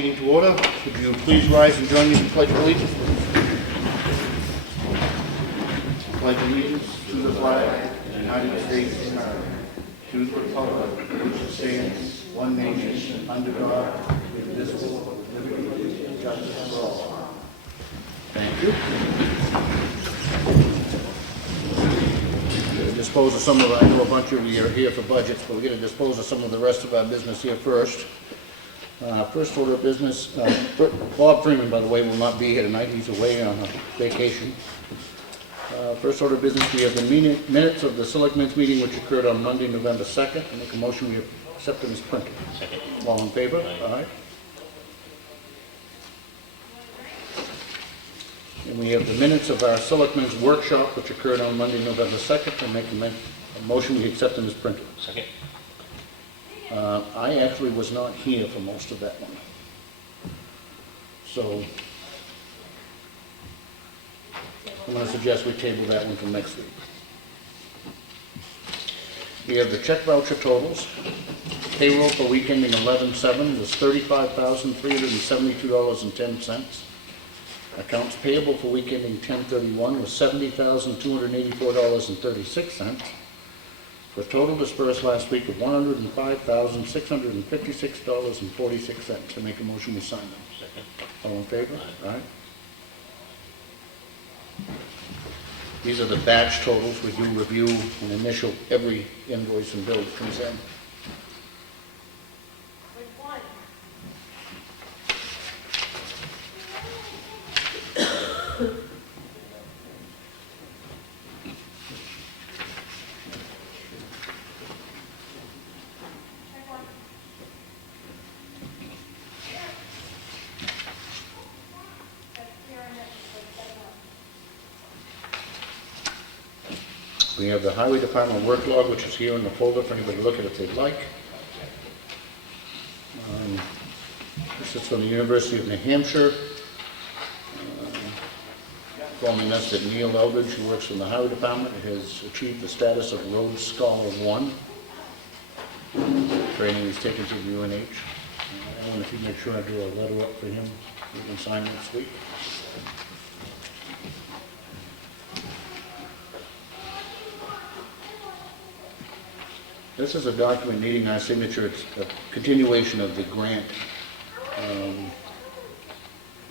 meeting to order. Would you please rise and join me in the Pledge of Allegiance? Pledge allegiance to the flag of the United States of America, to the republic which stands one nation under God, indivisible, with liberty and justice for all. Thank you. Dispose of some of our, I know a bunch of you are here for budgets, but we're going to dispose of some of the rest of our business here first. First order of business, Bob Freeman, by the way, will not be here tonight. He's away on a vacation. First order of business, we have the minutes of the Selectmen's meeting which occurred on Monday, November 2nd. I make a motion we accept them as printed. Second. All in favor? Aye. And we have the minutes of our Selectmen's workshop which occurred on Monday, November 2nd. I make a motion we accept them as printed. Second. I actually was not here for most of that one. So I'm going to suggest we table that one for next week. We have the check voucher totals. Payroll for week ending 11/7 was $35,372.10. Accounts payable for week ending 10/31 was $70,284.36. For a total dispersed last week of $105,656.46. I make a motion we sign them. Second. All in favor? Aye. These are the batch totals. We do review and initial every invoice and bill that comes in. We have the Highway Department work log, which is here in the folder for anybody to look at if they'd like. This is from the University of New Hampshire. Informing us that Neil Eldridge, who works in the Highway Department, has achieved the status of Road Scholar 1. Training he's taken to the UNH. Alan, if you make sure I do a letter up for him, we can sign next week. This is a document needing our signature. It's a continuation of the grant.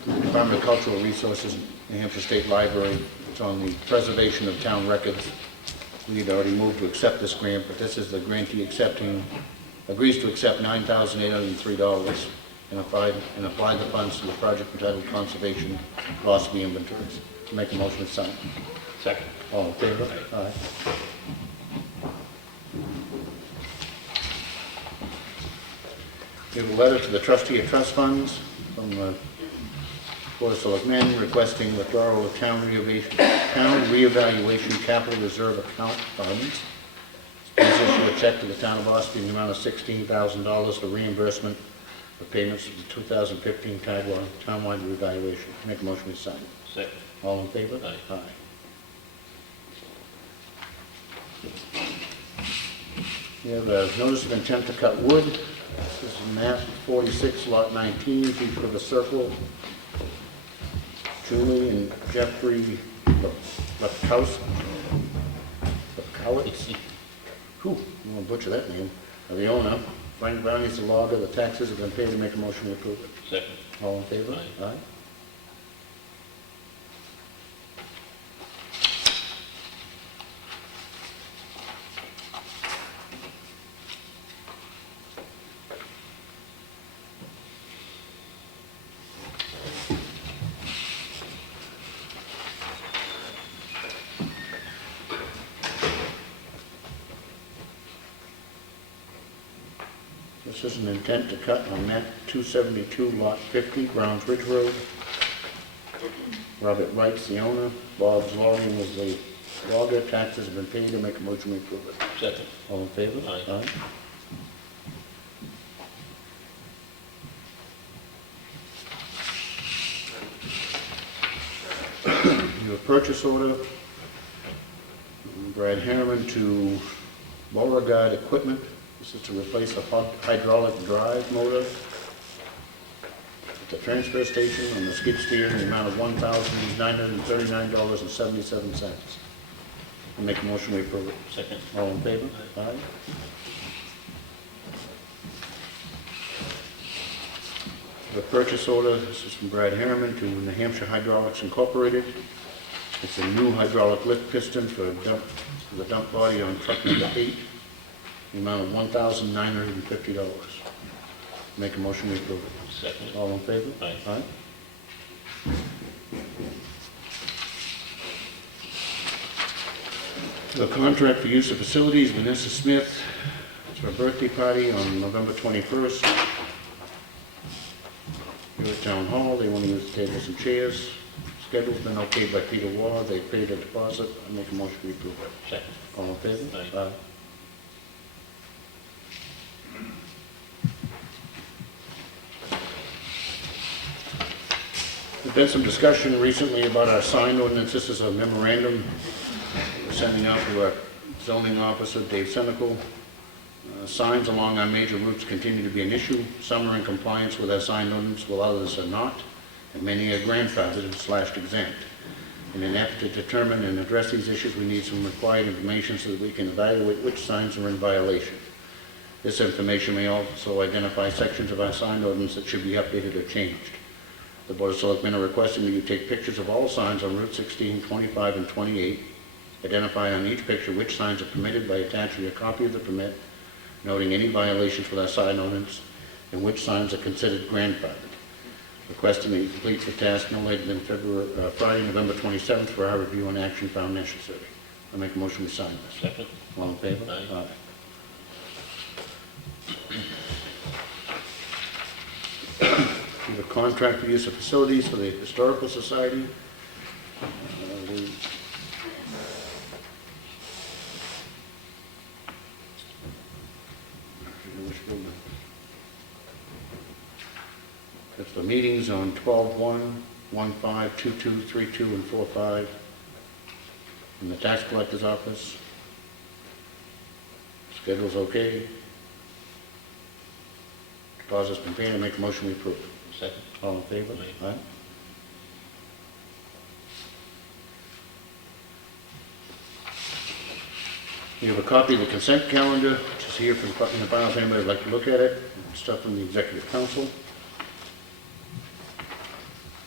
The Department of Cultural Resources, New Hampshire State Library. It's on the preservation of town records. We had already moved to accept this grant, but this is the grantee agrees to accept $9,803 and apply the funds to the project entitled Conservation of Ossipee Inventories. Make a motion to sign. Second. All in favor? Aye. We have a letter to the trustee of trust funds from the Board of Selectmen requesting withdrawal of town reevaluation capital reserve account funds. Please issue a check to the town of Ossipee in the amount of $16,000 for reimbursement of payments of the 2015 townwide reevaluation. Make a motion to sign. Second. All in favor? Aye. Aye. We have a notice of intent to cut wood. This is map 46, lot 19, each for the circle. Julie and Jeffrey Lepkowitz. Whew, I'm going to butcher that name. The owner. Frank Brown is the logger. The taxes have been paid. To make a motion to approve it. Second. All in favor? Aye. Aye. This is an intent to cut on map 272, lot 50, Browns Ridge Road. Robert Wright's the owner. Bob Zlorian was the logger. Taxes have been paid. To make a motion to approve it. Second. All in favor? Aye. Aye. You have purchase order. Brad Harriman to Beauregard Equipment. This is to replace a hydraulic drive motor. the transfer station on the skid steer in the amount of $1,939.77. I'll make a motion we approve it. Second. All in favor? Aye. The purchase order, this is from Brad Harriman to New Hampshire Hydraulics Incorporated. It's a new hydraulic lift piston for the dump body on truck number 8, the amount of $1,950. Make a motion we approve it. Second. All in favor? Aye. Aye. The contract for use of facilities, Vanessa Smith, it's for a birthday party on November 21st. Here at Town Hall, they want to use the tables and chairs. Schedule's been okayed by Peter Ward, they paid a deposit. I make a motion we approve it. Second. All in favor? Aye. Aye. There's been some discussion recently about our sign ordinance. This is a memorandum we're sending out to our zoning officer, Dave Senecal. Signs along our major routes continue to be an issue. Some are in compliance with our sign ordinance, while others are not, and many are grandfathered/exempt. In an effort to determine and address these issues, we need some required information so that we can evaluate which signs are in violation. This information may also identify sections of our sign ordinance that should be updated or changed. The Board of Selectmen are requesting that you take pictures of all signs on Route 16, 25, and 28. Identify on each picture which signs are permitted by attaching a copy of the permit, noting any violations with our sign ordinance, and which signs are considered grandfathered. Requesting that you complete the task no later than Friday, November 27th for our review and action found necessary. I make a motion to sign this. Second. All in favor? Aye. We have a contract for use of facilities for the Historical Society. It's for meetings on 12/1, 15, 22, 32, and 45 in the tax collector's office. Schedule's okay. Deposit's been paid. I make a motion we approve. Second. All in favor? Aye. Aye. We have a copy of the consent calendar, which is here in the file if anybody would like to look at it. Stuff from the Executive Council.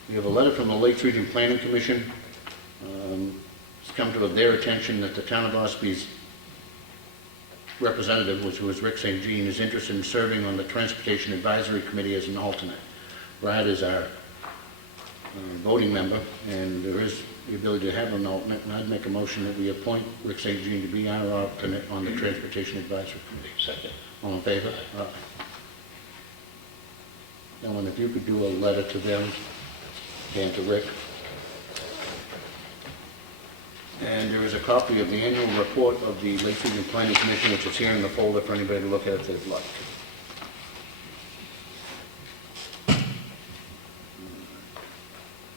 We have a letter from the Lakes Region Planning Commission. It's come to their attention that the town of Ossepee's representative, which was Rick St. Jean, is interested in serving on the Transportation Advisory Committee as an alternate. Brad is our voting member, and there is the ability to have an alternate, and I'd make a motion that we appoint Rick St. Jean to be our alternate on the Transportation Advisory Committee. Second. All in favor? Aye. Now, if you could do a letter to them and to Rick. And there is a copy of the annual report of the Lakes Region Planning Commission, which is here in the folder for anybody to look at if they'd like.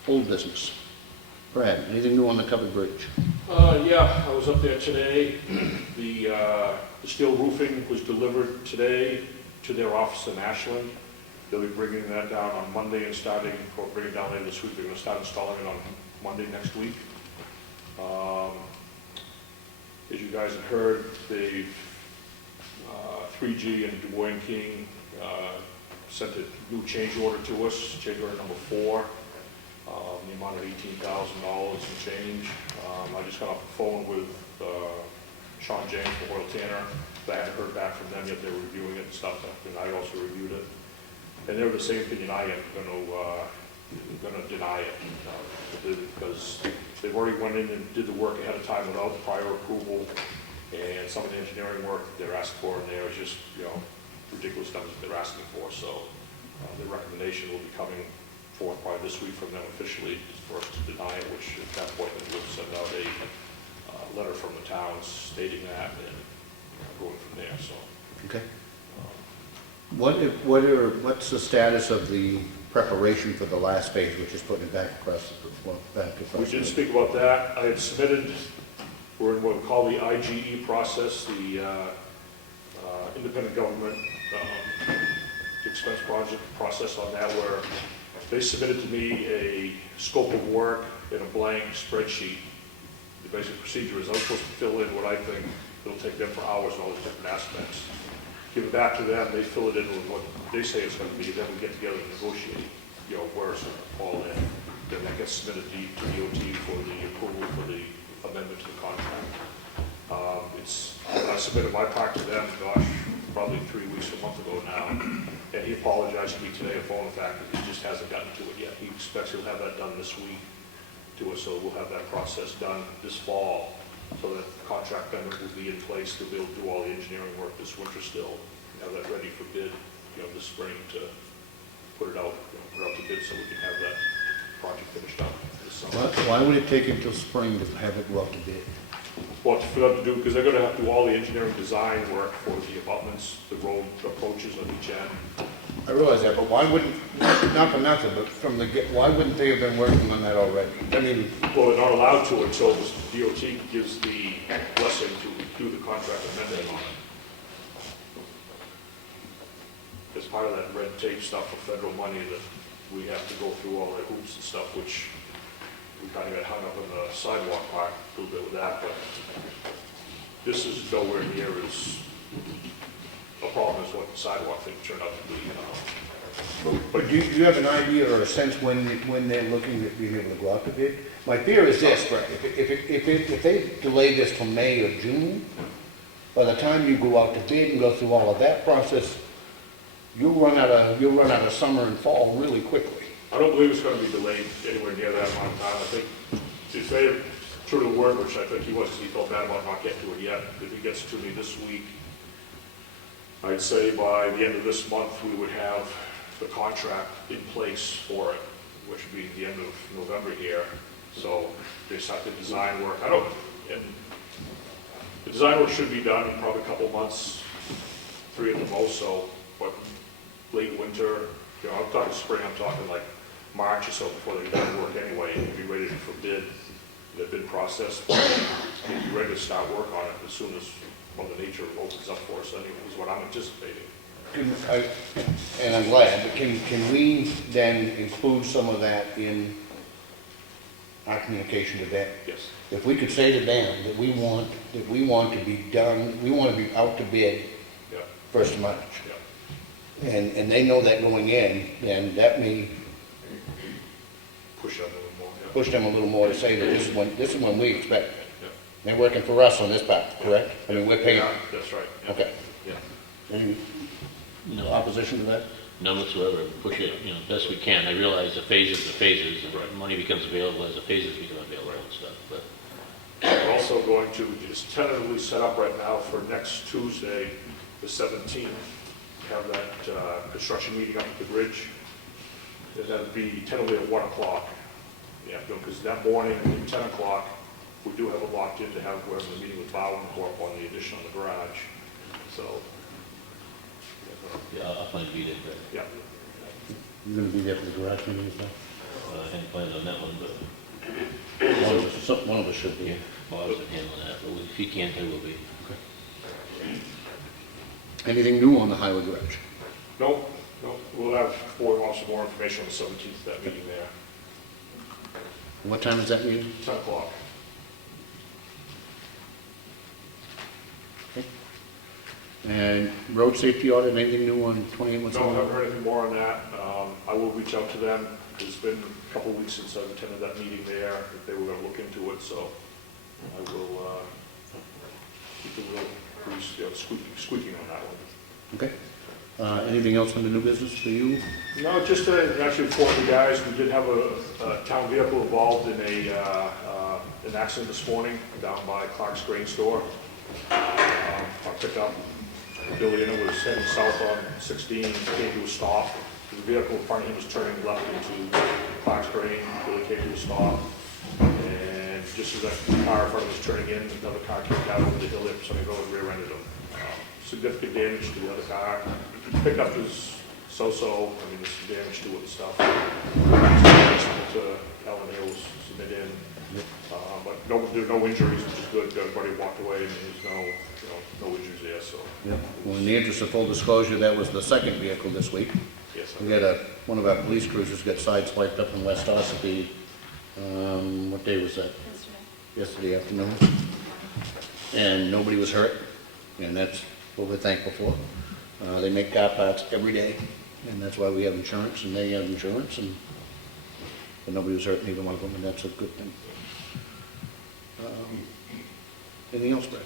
Old business. Brad, anything new on the covered bridge? Yeah, I was up there today. The steel roofing was delivered today to their office in Ashland. They'll be bringing that down on Monday and bringing it down later this week. They're going to start installing it on Monday next week. As you guys have heard, they've 3G and Du Bois and King sent a new change order to us, change order number 4, the amount of $18,000 and change. I just got off the phone with Sean James from Oil Tanner. I hadn't heard back from them yet. They were reviewing it and stuff, and I also reviewed it. And they're the same opinion I am, going to deny it, because they've already went in and did the work ahead of time without prior approval, and some of the engineering work they're asking for in there is just, ridiculous stuff that they're asking for. So the recommendation will be coming forth by this week from them officially for us to deny it, which at that point then we'll send out a letter from the town stating that and going from there. So. Okay. What's the status of the preparation for the last phase, which is putting it back across We did speak about that. I had submitted, we're in what we call the IGE process, the independent government expense project process on that, where They submitted to me a scope of work in a blank spreadsheet. The basic procedure is I'm supposed to fill in what I think it'll take them for hours and all these different aspects. Give it back to them, they fill it in with what they say it's going to be, then we get together and negotiate, where it's all in. Then that gets submitted to DOT for the approval for the amendment to the contract. I submitted my part to them, gosh, probably 3 weeks or a month ago now, and he apologized to me today on phone, the fact that he just hasn't gotten to it yet. He expects he'll have that done this week to us, so we'll have that process done this fall, so that the contract amendment will be in place to be able to do all the engineering work this winter still, and have that ready for bid, this spring to put it out, put it out to bid so we can have that project finished up this summer. Why would it take until spring to have it go out to bid? Well, for them to do, because they're gonna have to do all the engineering design work for the abutments, the road approaches on each end. I realize that, but why wouldn't, not for nothing, but from the get, why wouldn't they have been working on that already? I mean, Well, they're not allowed to until the DOT gives the blessing to do the contract amendment on it. As part of that red tape stuff for federal money that we have to go through all the hoops and stuff, which we kind of got hung up on the sidewalk part a little bit with that, but this is nowhere near as a problem as what the sidewalk thing turned out to be. but do you have an idea or a sense when they're looking at being able to go out to bid? My fear is this, Brett, if they delay this till May or June, by the time you go out to bid and go through all of that process, you'll run out of summer and fall really quickly. I don't believe it's going to be delayed anywhere near that amount of time. I think if they're true to the word, which I think he was, he felt bad about not getting to it yet. If he gets to me this week, I'd say by the end of this month, we would have the contract in place for it, which would be the end of November here. So they start the design work. And the design work should be done in probably a couple months, 3 at the most, so, but late winter, I'm talking spring, I'm talking like March or so before they're done work anyway, and be ready for bid, the bid process, and be ready to start work on it as soon as Mother Nature opens up for us, anyway, is what I'm anticipating. And I'm glad, but can we then include some of that in our communication to them? Yes. If we could say to them that we want to be done, we want to be out to bid Yeah. 1st of March. Yeah. And they know that going in, then that may Push up a little more. Yeah. push them a little more to say that this is when we expect it. Yeah. They're working for us on this part, correct? I mean, we're paying. Yeah, that's right. Yeah. Okay. Yeah. Any No, opposition to that? none whatsoever. Push it, best we can. I realize the phases are phases, and Right. money becomes available as the phases become available and stuff, but We're also going to just tentatively set up right now for next Tuesday, the 17th, have that construction meeting up at the bridge. And that'll be tentatively at 1 o'clock. Yeah, because that morning at 10 o'clock, we do have it locked in to have, we're having a meeting with Bowden Corp on the addition on the garage. So, yeah, I'll find a date, but yeah. You're gonna be there for the garage meeting as well? I hadn't planned on that one, but One of us should be. yeah, Bob's been handling that, but if he can't, I will be. Anything new on the highway garage? Nope, we'll have, we'll want some more information on the 17th, that meeting there, What time is that meeting? 10 o'clock. And road safety audit, anything new on 28 what's No, I going haven't on? heard anything more on that. I will reach out to them. It's been a couple of weeks since I've attended that meeting there, if they were gonna look into it, so I will, keep a little grease, squeaking on that one. Okay. Anything else on the new business for you? No, just to actually inform you guys, we did have a town vehicle involved in an accident this morning down by Clark's Grain Store. Our pickup, Billy in it was heading south on 16, came to a stop. The vehicle in front of him was turning left into Clark's Grain, Billy came to a stop. And just as that car in front of him was turning in, another car came down over the hill there, somebody rear-ended him. Significant damage to the other car. Pickup is so-so, I mean, there's some damage to it and stuff. To Ellen Hills, submit in. But there were no injuries, which is good. Everybody walked away and there's no injuries there, so. Yeah. Well, in the interest of full disclosure, that was the second vehicle this week. Yes, We got one of our police cruisers got sideswiped up in West Ossipee. What day was that? Yesterday afternoon. And nobody was hurt, and that's what we're thankful for. They make car parts every day, and that's why we have insurance, and they have insurance, and nobody was hurt, neither one of them, and that's a good thing. Anything else, Brad?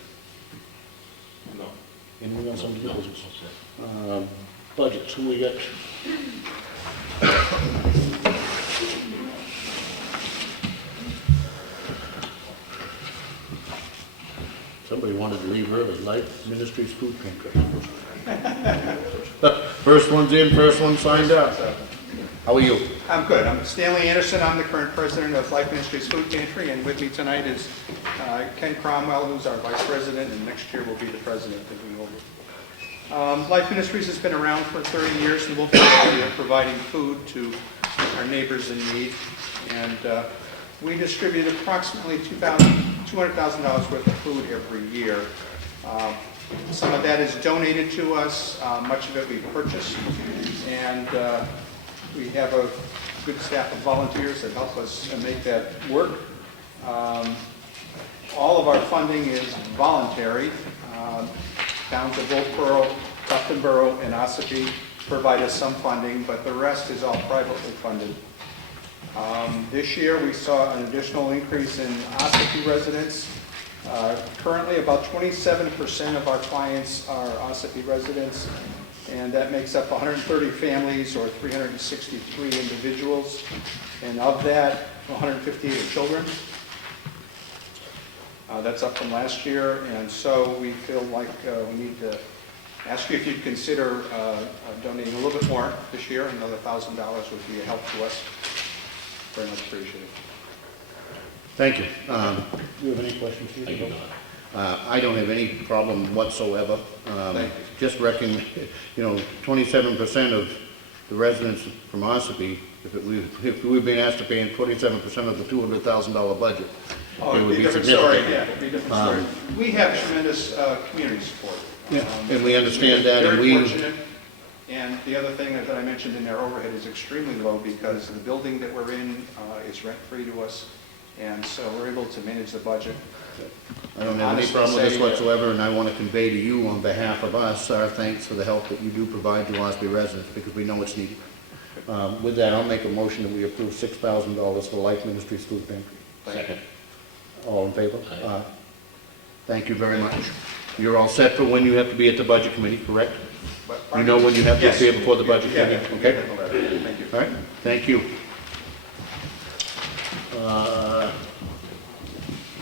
No. Anything else on the No, business? that's it. Budgets, who we got? Somebody wanted to leave early, Life Ministries Food Pantry. First one's in, first one signed up. How are you? I'm good. I'm Stanley Anderson. I'm the current president of Life Ministries Food Pantry, and with me tonight is Ken Cromwell, who's our vice president, and next year will be the president taking over. Life Ministries has been around for 30 years in Wolf area, providing food to our neighbors in need, and we distribute approximately $200,000 worth of food every year. Some of that is donated to us, much of it we purchase, and we have a good staff of volunteers that help us make that work. All of our funding is voluntary. Towns of Wolfboro, Tuftonboro, and Ossipee provide us some funding, but the rest is all privately funded. This year we saw an additional increase in Ossipee residents. Currently about 27% of our clients are Ossipee residents, and that makes up 130 families or 363 individuals, and of that 158 are children. That's up from last year, and so we feel like we need to ask you if you'd consider donating a little bit more this year. Another $1,000 would be a help to us. Very much appreciated. Thank you. Do you have any questions? I do not. I don't have any problem whatsoever. Thank you. Just reckon, 27% of the residents from Ossipee, if we were being asked to pay in 27% of the $200,000 budget, Oh, it it'd would be a be different story. significant. Yeah, it'd be a different story. We have tremendous community support. Yeah, and we understand that, and Very fortunate. And the other thing that I mentioned in their overhead is extremely low because the building that we're in is rent-free to us, and so we're able to manage the budget. I don't have any problem with this whatsoever, and I want to convey to you on behalf of us our thanks for the help that you do provide to Ossipee residents, because we know it's needed. With that, I'll make a motion that we approve $6,000 for Life Ministries Food Pantry. Second. All in favor? Aye. Thank you very much. You're all set for when you have to be at the budget committee, correct? But- You know when you have to Yes. appear before the budget Yeah, committee, yeah. okay? Thank you. All right, thank you.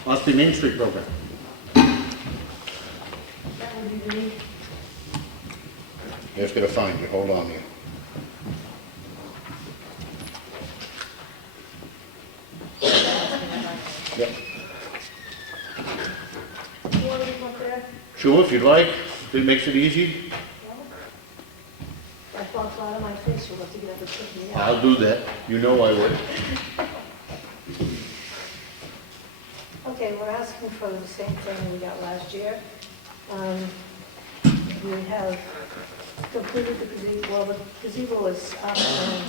Ossipee Main Street Program. That would be me. Just gonna find you, hold on here. Yep. You want to come up there? Sure, if you'd like, if it makes it easy, I thought out of my face, you'll have to get up and pick me up. I'll do that. You know I would. Okay, we're asking for the same thing we got last year. We have completed the gazebo, well, the gazebo is up and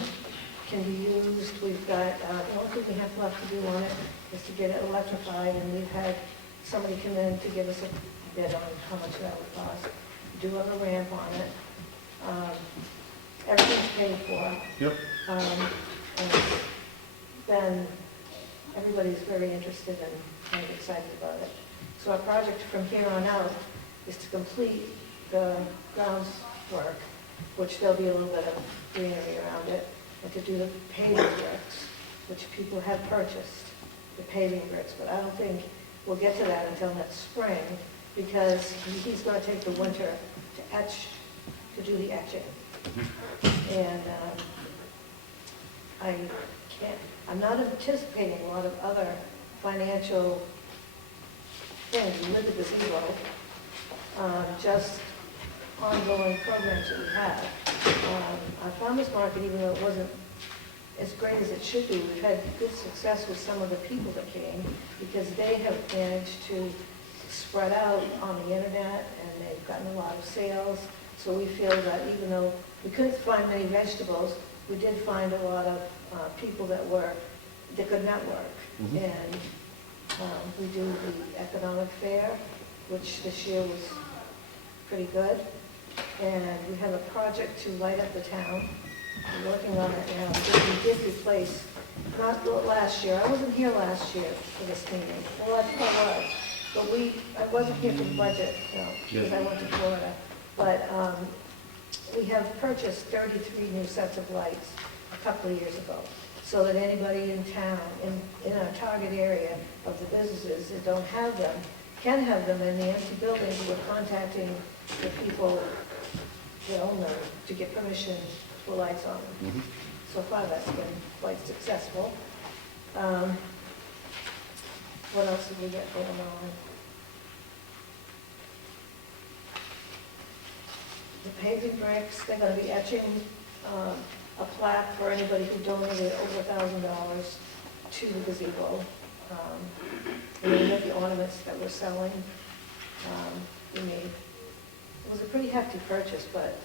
can be used. We've got, the only thing we have left to do on it is to get it electrified, and we've had somebody come in to give us a bid on how much that would cost. Do have a ramp on it. Everything's paid for. Yep. And then everybody's very interested and excited about it. So our project from here on out is to complete the grounds work, which there'll be a little bit of greenery around it, and to do the paving bricks, which people have purchased, the paving bricks, but I don't think we'll get to that until next spring, because he's going to take the winter to etch, to do the etching. And I'm not anticipating a lot of other financial things with the gazebo, just ongoing programs that we have. Our farmers market, even though it wasn't as great as it should be, we've had good success with some of the people that came, because they have managed to spread out on the internet, and they've gotten a lot of sales. So we feel that even though we couldn't find many vegetables. We did find a lot of people that could network. Mhm. And we do the economic fair, which this year was pretty good. And we have a project to light up the town. We're working on it now. We did replace, not last year, I wasn't here last year for this meeting. Well, I think I was, but I wasn't here for the budget, no, because I went to Florida. But we have purchased 33 new sets of lights a couple of years ago, so that anybody in town, in our target area of the businesses that don't have them, can have them in the empty buildings. We're contacting the people that own them to get permission to put lights on them. Mhm. So far, that's been quite successful. What else did we get going on? The paving bricks, they're gonna be etching a plaque for anybody who donated over $1,000 to the gazebo. And then we have the ornaments that we're selling. It was a pretty hefty purchase, but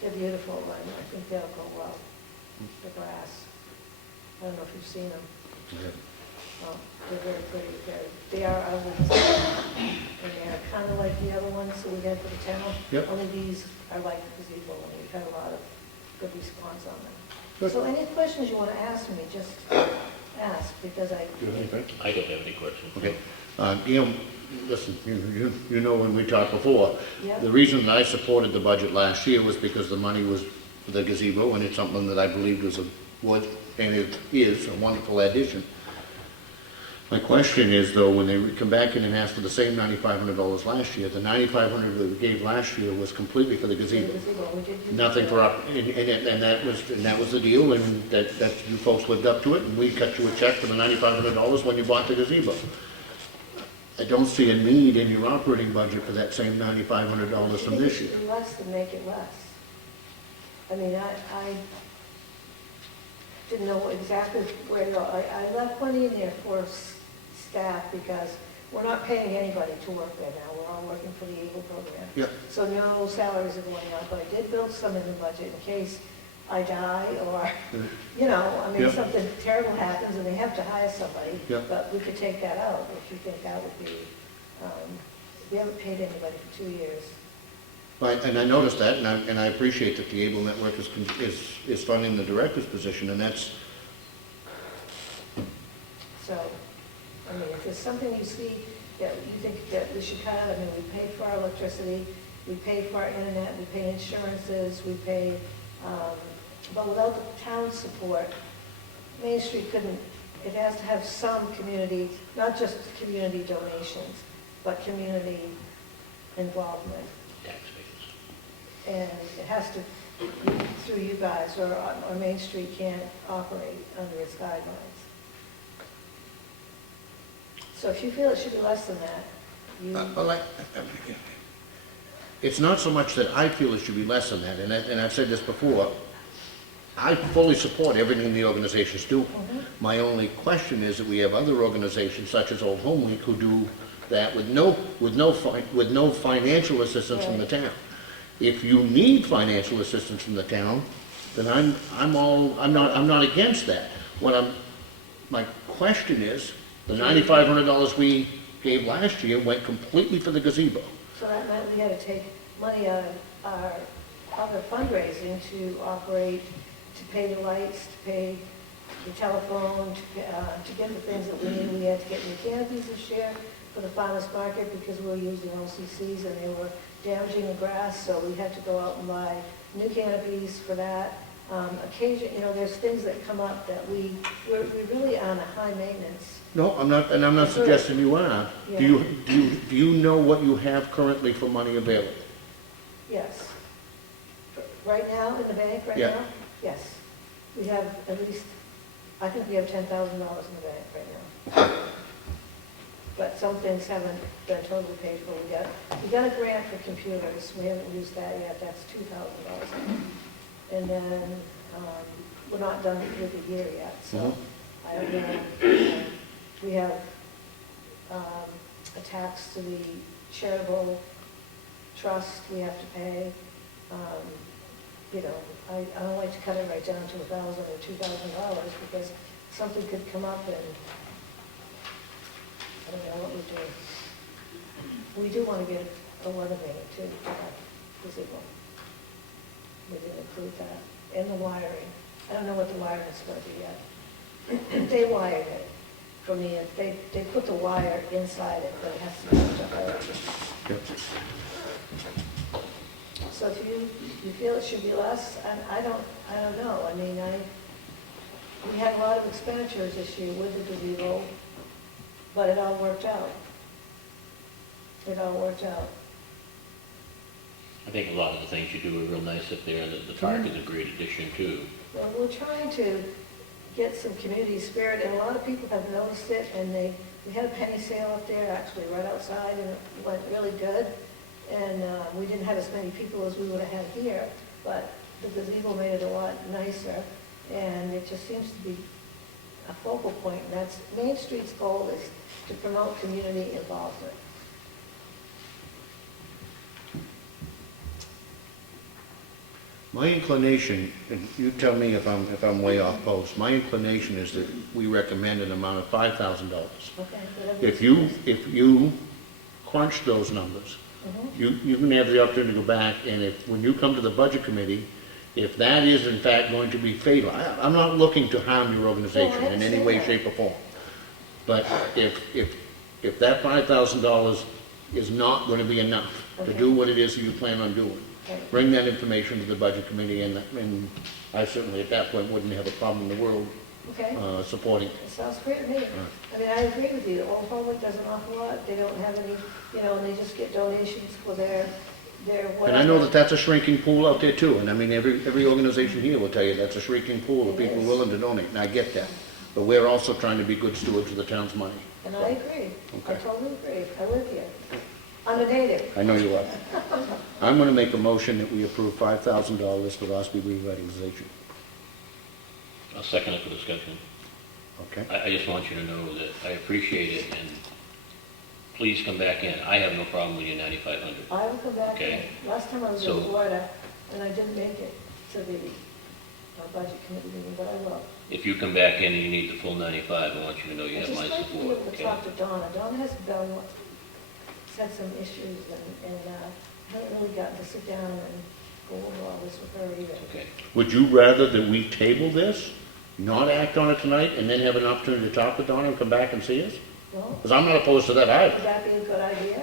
they're beautiful, and I think they'll go well, the grass. I don't know if you've seen them. Oh, they're very pretty. They are outlets, and they're kind of like the other ones that we had for the town. Yep. Only these are like the gazebo, and we've had a lot of good response on them. Good. So any questions you want to ask me, just ask, because Do you have anything? I don't have any questions. Okay. Listen, you know when we talked before, Yeah. the reason I supported the budget last year was because the money was for the gazebo, and it's something that I believed was and it is a wonderful addition. My question is, though, when they come back in and ask for the same $9,500 last year, the $9,500 that we gave last year was completely for the The gazebo. gazebo, we did use Nothing that. for up, and that was the deal, and that you folks lived up to it, and we cut you a check for the $9,500 when you bought the gazebo. I don't see a need in your operating budget for that same $9,500 from this year. If it's less, then make it less. I mean, I didn't know exactly where to go. I left money in there for staff because we're not paying anybody to work there now. We're all working for the ABLE program. Yeah. So no salaries are going up, but I did build some in the budget in case I die or, Yeah. something terrible happens and they have to hire somebody. Yeah. But we could take that out if you think that would be, we haven't paid anybody for 2 years. Right, and I noticed that, and I appreciate that the ABLE Network is funding the director's position, and that's, So, if there's something you see that you think that we should cut out, we pay for our electricity, we pay for our internet, we pay insurances, we pay, but without the town's support, Main Street couldn't, it has to have some community, not just community donations, but community involvement. Taxpayers. And it has to, through you guys, or Main Street can't operate under its guidelines. So if you feel it should be less than that, you, it's not so much that I feel it should be less than that, and I've said this before, I fully support everything the organizations do. My only question is that we have other organizations such as Old Home Week who do that with no financial assistance from the town. If you need financial assistance from the town, then I'm not against that. My question is, the $9,500 we gave last year went completely for the gazebo. so that meant we had to take money out of our other fundraising to operate, to pay the lights, to pay the telephone, to get the things that we needed. We had to get new canopies this year for the farmers market because we were using OCCs and they were damaging the grass, so we had to go out and buy new canopies for that. Occasionally, there's things that come up that we're really on a high maintenance. No, I'm not, and I'm not suggesting you are. Yeah. Do you know what you have currently for money available? Yes. Right now, in the bank right Yeah. now? Yes. We have at least, I think we have $10,000 in the bank right now. But some things haven't been totally paid for. We got a grant for computers. We haven't used that yet. That's $2,000. And then, we're not done with the year yet, so I don't know. We have a tax to the charitable trust we have to pay. You know, I don't like to cut it right down to $1,000 or $2,000 because something could come up and I don't know what we do. We do want to get a weather main too, gazebo. We didn't include that, and the wiring. I don't know what the wiring is going to be yet. They wired it from they put the wire inside it, but it has to be hooked up electric. Yep. So if you feel it should be less, I don't know. I mean, we had a lot of expenditures this year with the gazebo, but it all worked out. It all worked out. I think a lot of the things you do are real nice up there, and the park is a great addition too. Well, we're trying to get some community spirit, and a lot of people have noticed it, and we had a penny sale up there, actually right outside, and it went really good. And we didn't have as many people as we would have had here, but the gazebo made it a lot nicer, and it just seems to be a focal point, and that's Main Street's goal is to promote community involvement. My inclination, and you tell me if I'm way off post, my inclination is that we recommend an amount of $5,000. Okay. If you crunch those numbers, you can have the opportunity to go back, and when you come to the budget committee, if that is in fact going to be fatal, I'm not looking to harm your organization in any way, shape, or form. But if that $5,000 is not going to be enough to do what it is you plan on doing, bring that information to the budget committee, and I certainly at that point wouldn't have a problem in the world supporting it. It sounds great to me. I mean, I agree with you. Old Hardwick does an awful lot. They don't have any, and they just get donations for their whatever. And I know that that's a shrinking pool out there too, and I mean, every organization here will tell you that's a shrinking pool of people willing to donate, and I get that. But we're also trying to be good stewards of the town's money. And I agree. I Okay. totally agree. I live here. I'm a native. I know you are. I'm going to make a motion that we approve $5,000 for the Ossipee revitalization. I'll second it for discussion. Okay? I just want you to know that I appreciate it, and please come back in. I have no problem with your 9,500. I will come back. Okay. Last time I was So- in Florida, and I didn't make it to the budget committee meeting, but I will. If you come back in and you need the full 95, I want you to know you I have just my like to be support, able to okay? talk to Donna. Donna has had some issues, and I haven't really gotten to sit down and go over all this with her either. Okay. Would you rather that we table this, not act on it tonight, and then have an opportunity to talk with Donna and come back and see us? Well, Because I'm not opposed to that either. would that be a good idea?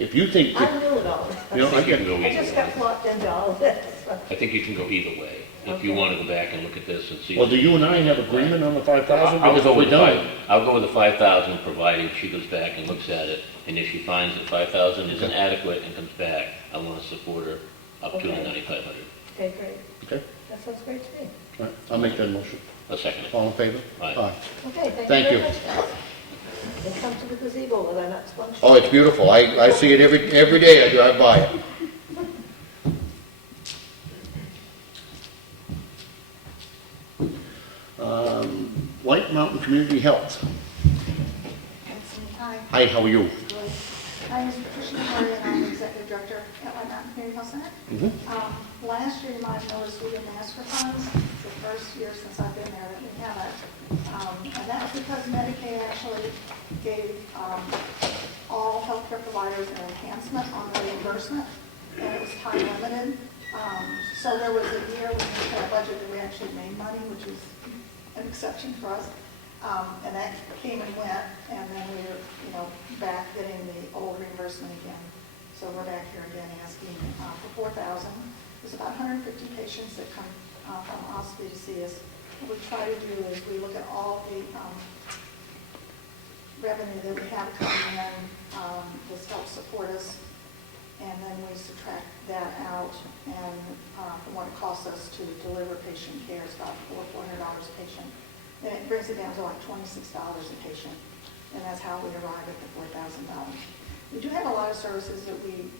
If you think, that- I'm new at all this. I get go I either just got way. flopped into all this. I think you can go either way. If you Okay. want to go back and look at this and see. well, do you and I have agreement on the 5,000? I'll Because go if we with the don't, I'll go with the 5,000, provided she goes back and looks at it, and if she finds that 5,000 isn't adequate and comes back, I want to support her up to the Okay. 9,500. Okay, great. okay, That sounds great to me. all right, I'll make that motion. I'll second it. All in favor? Aye. Okay, Thank thank you you. very much, guys. And come to the gazebo with our nuts functioning. Oh, it's beautiful. I see it every day I drive by it. White Mountain Community Health. Hi, Hi, how are you? my name is Patricia Murray, and I'm the Executive Director at White Mountain Community Health Center. Last year, you might have noticed we didn't ask for funds. It's the first year since I've been there that we haven't. And that was because Medicaid actually gave all healthcare providers an enhancement on the reimbursement, and it was time limited. So there was a year when we had a budget that we actually made money, which is an exception for us. And that came and went, and then we were, back getting the old reimbursement again. So we're back here again asking for $4,000. There's about 150 patients that come from Ossipee to see us. What we try to do is we look at all the revenue that we have coming in, this helps support us, and then we subtract that out, and from what it costs us to deliver patient care, it's about $400 a patient. And it brings it down to like $26 a patient, and that's how we arrive at the $4,000. We do have a lot of services that we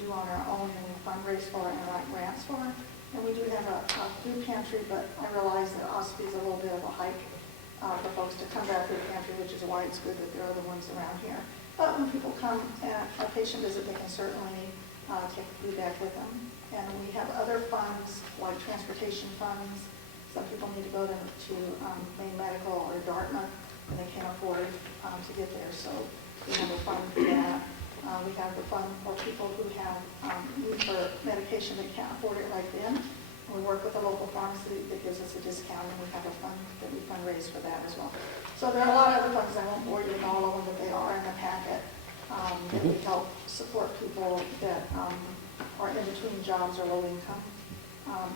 do on our own and we fundraise for and write grants for, and we do have a food pantry, but I realize that Ossipee is a little bit of a hike for folks to come to our food pantry, which is why it's good that there are other ones around here. But when people come at a patient visit, they can certainly take the food back with them. And we have other funds, like transportation funds. Some people need to go to Maine Medical or Dartmouth, and they can't afford to get there, so we have a fund for that. We have the fund for people who have need for medication they can't afford it right then. We work with a local pharmacy that gives us a discount, and we have a fund that we fundraise for that as well. So there are a lot of other funds. I won't bore you with all of them, but they are in the packet. That we help support people that are in between jobs or low income.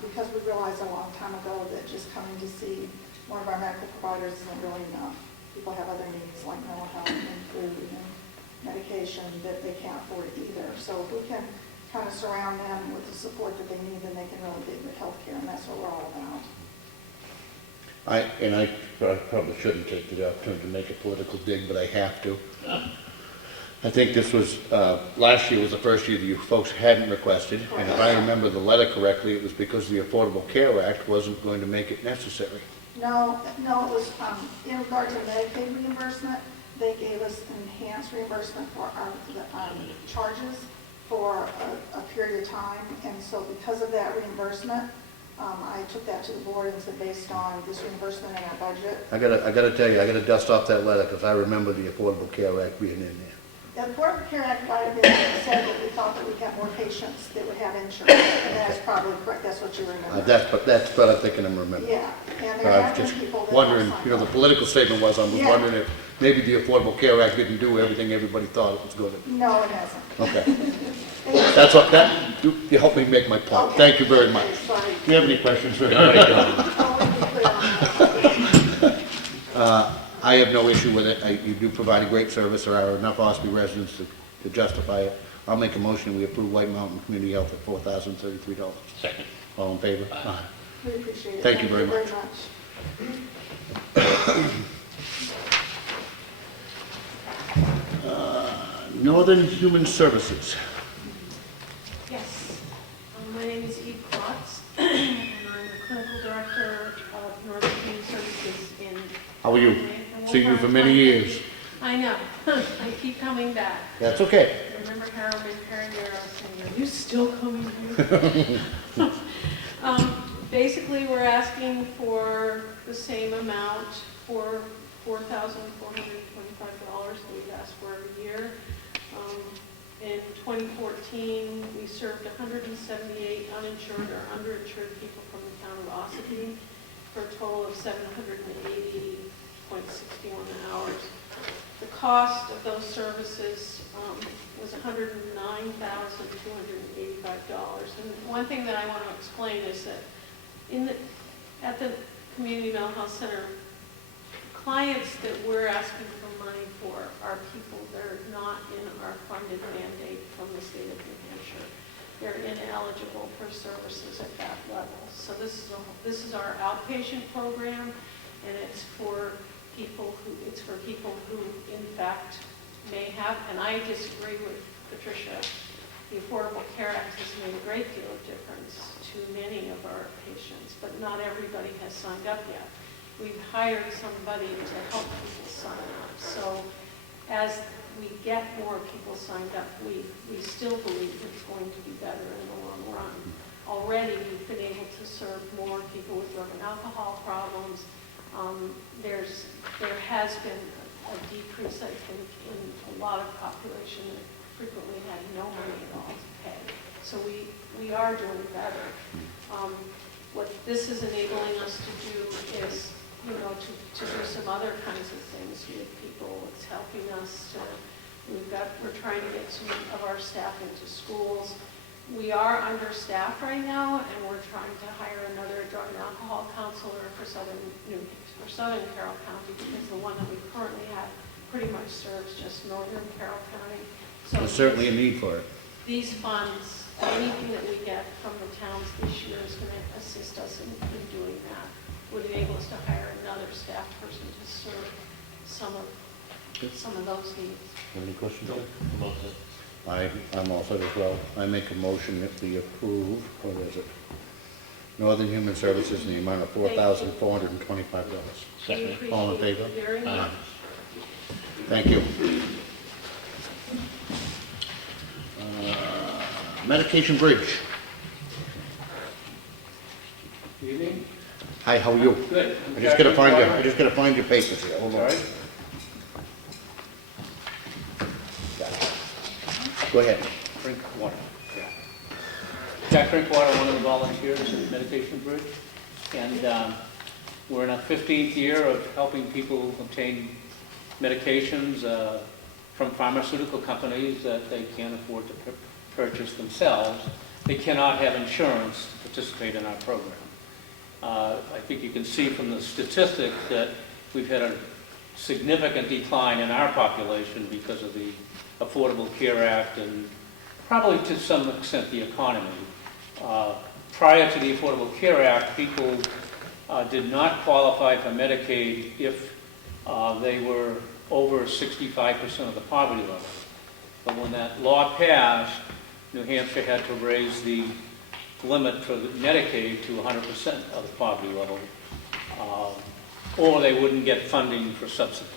Because we realized a long time ago that just coming to see one of our medical providers isn't really enough. People have other needs like mental health and food and medication that they can't afford either. So if we can kind of surround them with the support that they need, then they can really get good health care, and that's what we're all about. I probably shouldn't take the opportunity to make a political dig, but I have to. I think this was, last year was the first year that you folks hadn't requested, and if I remember the letter correctly, it was because the Affordable Care Act wasn't going to make it necessary. No, it was in regard to Medicaid reimbursement. They gave us enhanced reimbursement for our charges for a period of time, and so because of that reimbursement, I took that to the board and said, based on this reimbursement in our budget. I gotta tell you, I gotta dust off that letter, because I remember the Affordable Care Act being in there. The Affordable Care Act might have been said that we thought that we'd have more patients that would have insurance, and that's probably correct. That's what you remember. That's what I'm thinking I'm remembering. Yeah, and there I have was been just people that wondering, have you know, the signed up. political statement was, I was Yeah. wondering if maybe the Affordable Care Act didn't do everything everybody thought it was going to. No, it hasn't. Okay. That's what, you helped me make my point. Okay. Thank you very much. Sorry. Do you have any questions for anybody? Totally clear on that. I have no issue with it. You do provide a great service. There are enough Ossipee residents to justify it. I'll make a motion, we approve White Mountain Community Health at $4,033. Second. All in favor? Aye. We appreciate it. Thank you very much. Northern Human Services. Yes. My name is Eve Klotz, and I'm the clinical director of Northern Human Services in... How are you? Seen you for many years. I know. I keep coming back. That's okay. I remember Harriman Perriero saying, are you still coming here? Basically, we're asking for the same amount for $4,425 that we've asked for every year. In 2014, we served 178 uninsured or underinsured people from the town of Ossipee for a total of 780.61 hours. The cost of those services was $109,285. And one thing that I want to explain is that at the Community Mental Health Center, clients that we're asking for money for are people that are not in our funded mandate from the state of New Hampshire. They're ineligible for services at that level. So this is our outpatient program, and it's for people who in fact may have, and I disagree with Patricia, the Affordable Care Act has made a great deal of difference to many of our patients, but not everybody has signed up yet. We've hired somebody to help people sign up. So as we get more people signed up, we still believe it's going to be better in the long run. Already we've been able to serve more people with drug and alcohol problems. There has been a decrease, I think, in a lot of population that frequently had no money at all to pay. So we are doing better. What this is enabling us to do is, you know, to do some other kinds of things with people. It's helping us to, we're trying to get some of our staff into schools. We are understaffed right now, and we're trying to hire another drug and alcohol counselor for Southern Carroll County, because the one that we currently have pretty much serves just Northern Carroll County. So There's certainly a need for it. these funds, anything that we get from the towns this year is going to assist us in doing that. Would enable us to hire another staff person to serve some of those needs. Any questions? Well said. I'm all set as well. I make a motion that we approve, what is it? Northern Human Services in the amount of $4,425. Second. We appreciate All in favor? it very much. Aye. Thank you. Medication Bridge. Good evening. Hi, how are you? Good. I just gotta find your papers here, hold on. All right. Go ahead. Drink water. Yeah. Jack Drinkwater, one of the volunteers at Medication Bridge. And we're in our 15th year of helping people obtain medications from pharmaceutical companies that they can't afford to purchase themselves. They cannot have insurance to participate in our program. I think you can see from the statistics that we've had a significant decline in our population because of the Affordable Care Act and probably to some extent the economy. Prior to the Affordable Care Act, people did not qualify for Medicaid if they were over 65% of the poverty level. But when that law passed, New Hampshire had to raise the limit for Medicaid to 100% of the poverty level, or they wouldn't get funding for subsidy.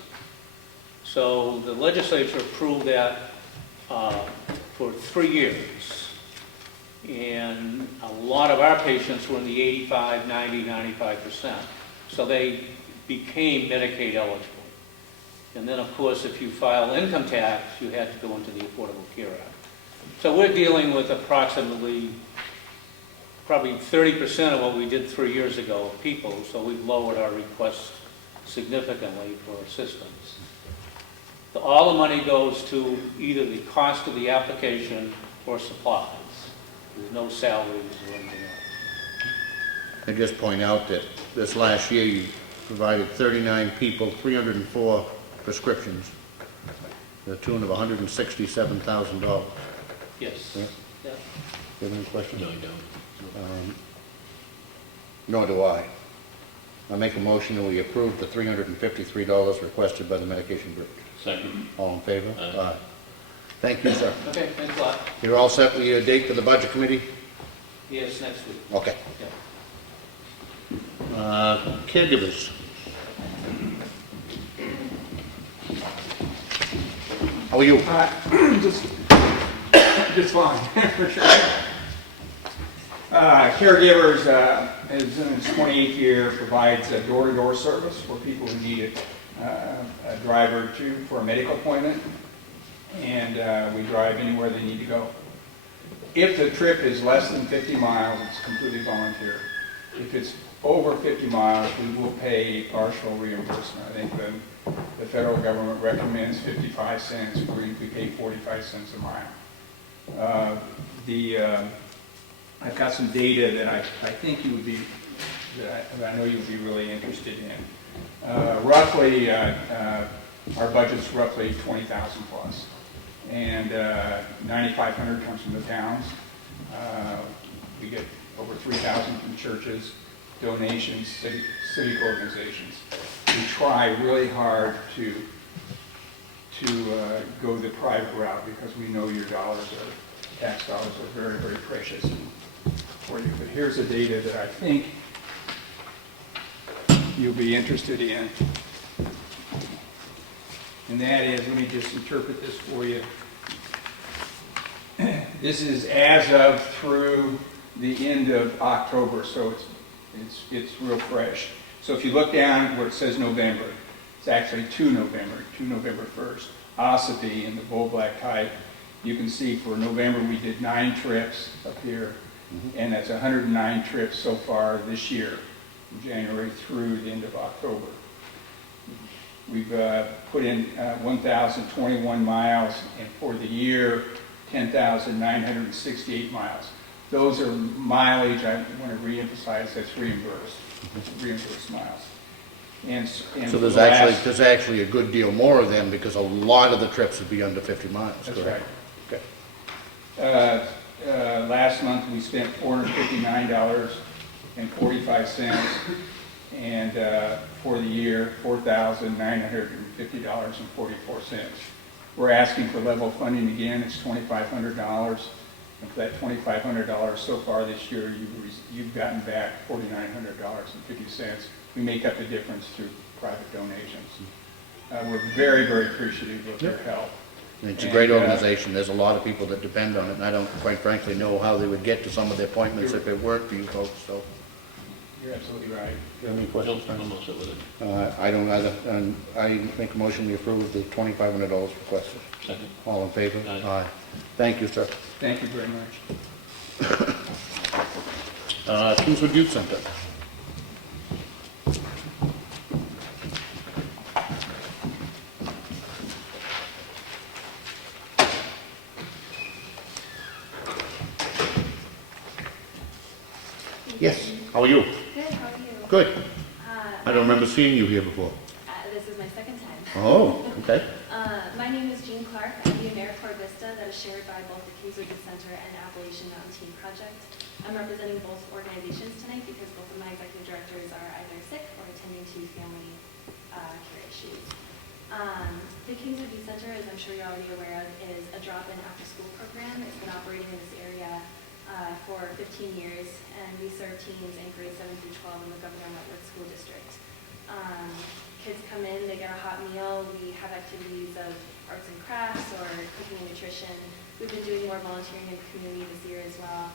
So the legislature approved that for 3 years. And a lot of our patients were in the 85, 90, 95%. So they became Medicaid eligible. And then, of course, if you file income tax, you had to go into the Affordable Care Act. So we're dealing with approximately probably 30% of what we did 3 years ago of people, so we've lowered our requests significantly for assistance. All the money goes to either the cost of the application or supplies. There's no salaries or anything else. I just point out that this last year you provided 39 people, 304 prescriptions, to the tune of $167,000. Yes. Yeah. Yeah. Do you have any questions? No, I don't. Nor do I. I make a motion that we approve the $353 requested by the Medication Bridge. Second. All in favor? Aye. Thank you, sir. Okay, thanks a lot. You're all set with your date for the Budget Committee? Yes, next week. Okay. Yeah. Caregivers. How are you? Just fine, for sure. Caregivers is in its 28th year, provides a door-to-door service for people who need a driver for a medical appointment, and we drive anywhere they need to go. If the trip is less than 50 miles, it's completely volunteer. If it's over 50 miles, we will pay partial reimbursement. I think the federal government recommends 55 cents, we pay 45 cents a mile. I've got some data that I think you would be, that I know you would be really interested in. Roughly, our budget's roughly 20,000 plus, and 9,500 comes from the towns. We get over 3,000 from churches, donations, civic organizations. We try really hard to go the private route because we know your tax dollars are very, very precious for you. But here's the data that I think you'll be interested in. And that is, let me just interpret this for you. This is as of through the end of October, so it's real fresh. So if you look down where it says November, it's actually to November 1st. Ossipee in the bull black type, you can see for November we did 9 trips up here, and that's 109 trips so far this year, from January through the end of October. We've put in 1,021 miles, and for the year, 10,968 miles. Those are mileage, I want to reemphasize, that's reimbursed. Reimbursed miles. And So there's actually a good deal more of them because a lot of the trips would be under 50 miles. That's correct? right. Okay. Last month we spent $459.45, and for the year, $4,950.44. We're asking for level funding again. It's $2,500. And for that $2,500 so far this year, you've gotten back $4,900.50. We make up the difference through private donations. We're very, very appreciative of your help. It's a great And, organization. There's a lot of people that depend on it, and I don't, quite frankly, know how they would get to some of the appointments if it weren't for you folks, so. You're absolutely right. Do you have any questions, Nope, Frank? I'm all set with it. I don't either, and I make a motion we approve the $2,500 requested. Second. All in favor? Aye. Thank you, sir. Thank you very much. Kingswood Youth Center. Yes, how are you? Good, how are you? Good. I don't remember seeing you here before. This is my second time. Oh, okay. My name is Jean Clark. I'm the AmeriCorps Vista that is shared by both the Kingswood Youth Center and Appalachian Mountain Team Project. I'm representing both organizations tonight because both of my executive directors are either sick or attending to family care issues. The Kingswood Youth Center, as I'm sure you're already aware of, is a drop-in after-school program. It's been operating in this area for 15 years, and we serve teens in grades 7 through 12 in the GovernmentOversite School District. Kids come in, they get a hot meal. We have activities of arts and crafts or cooking and nutrition. We've been doing more volunteering in the community this year as well.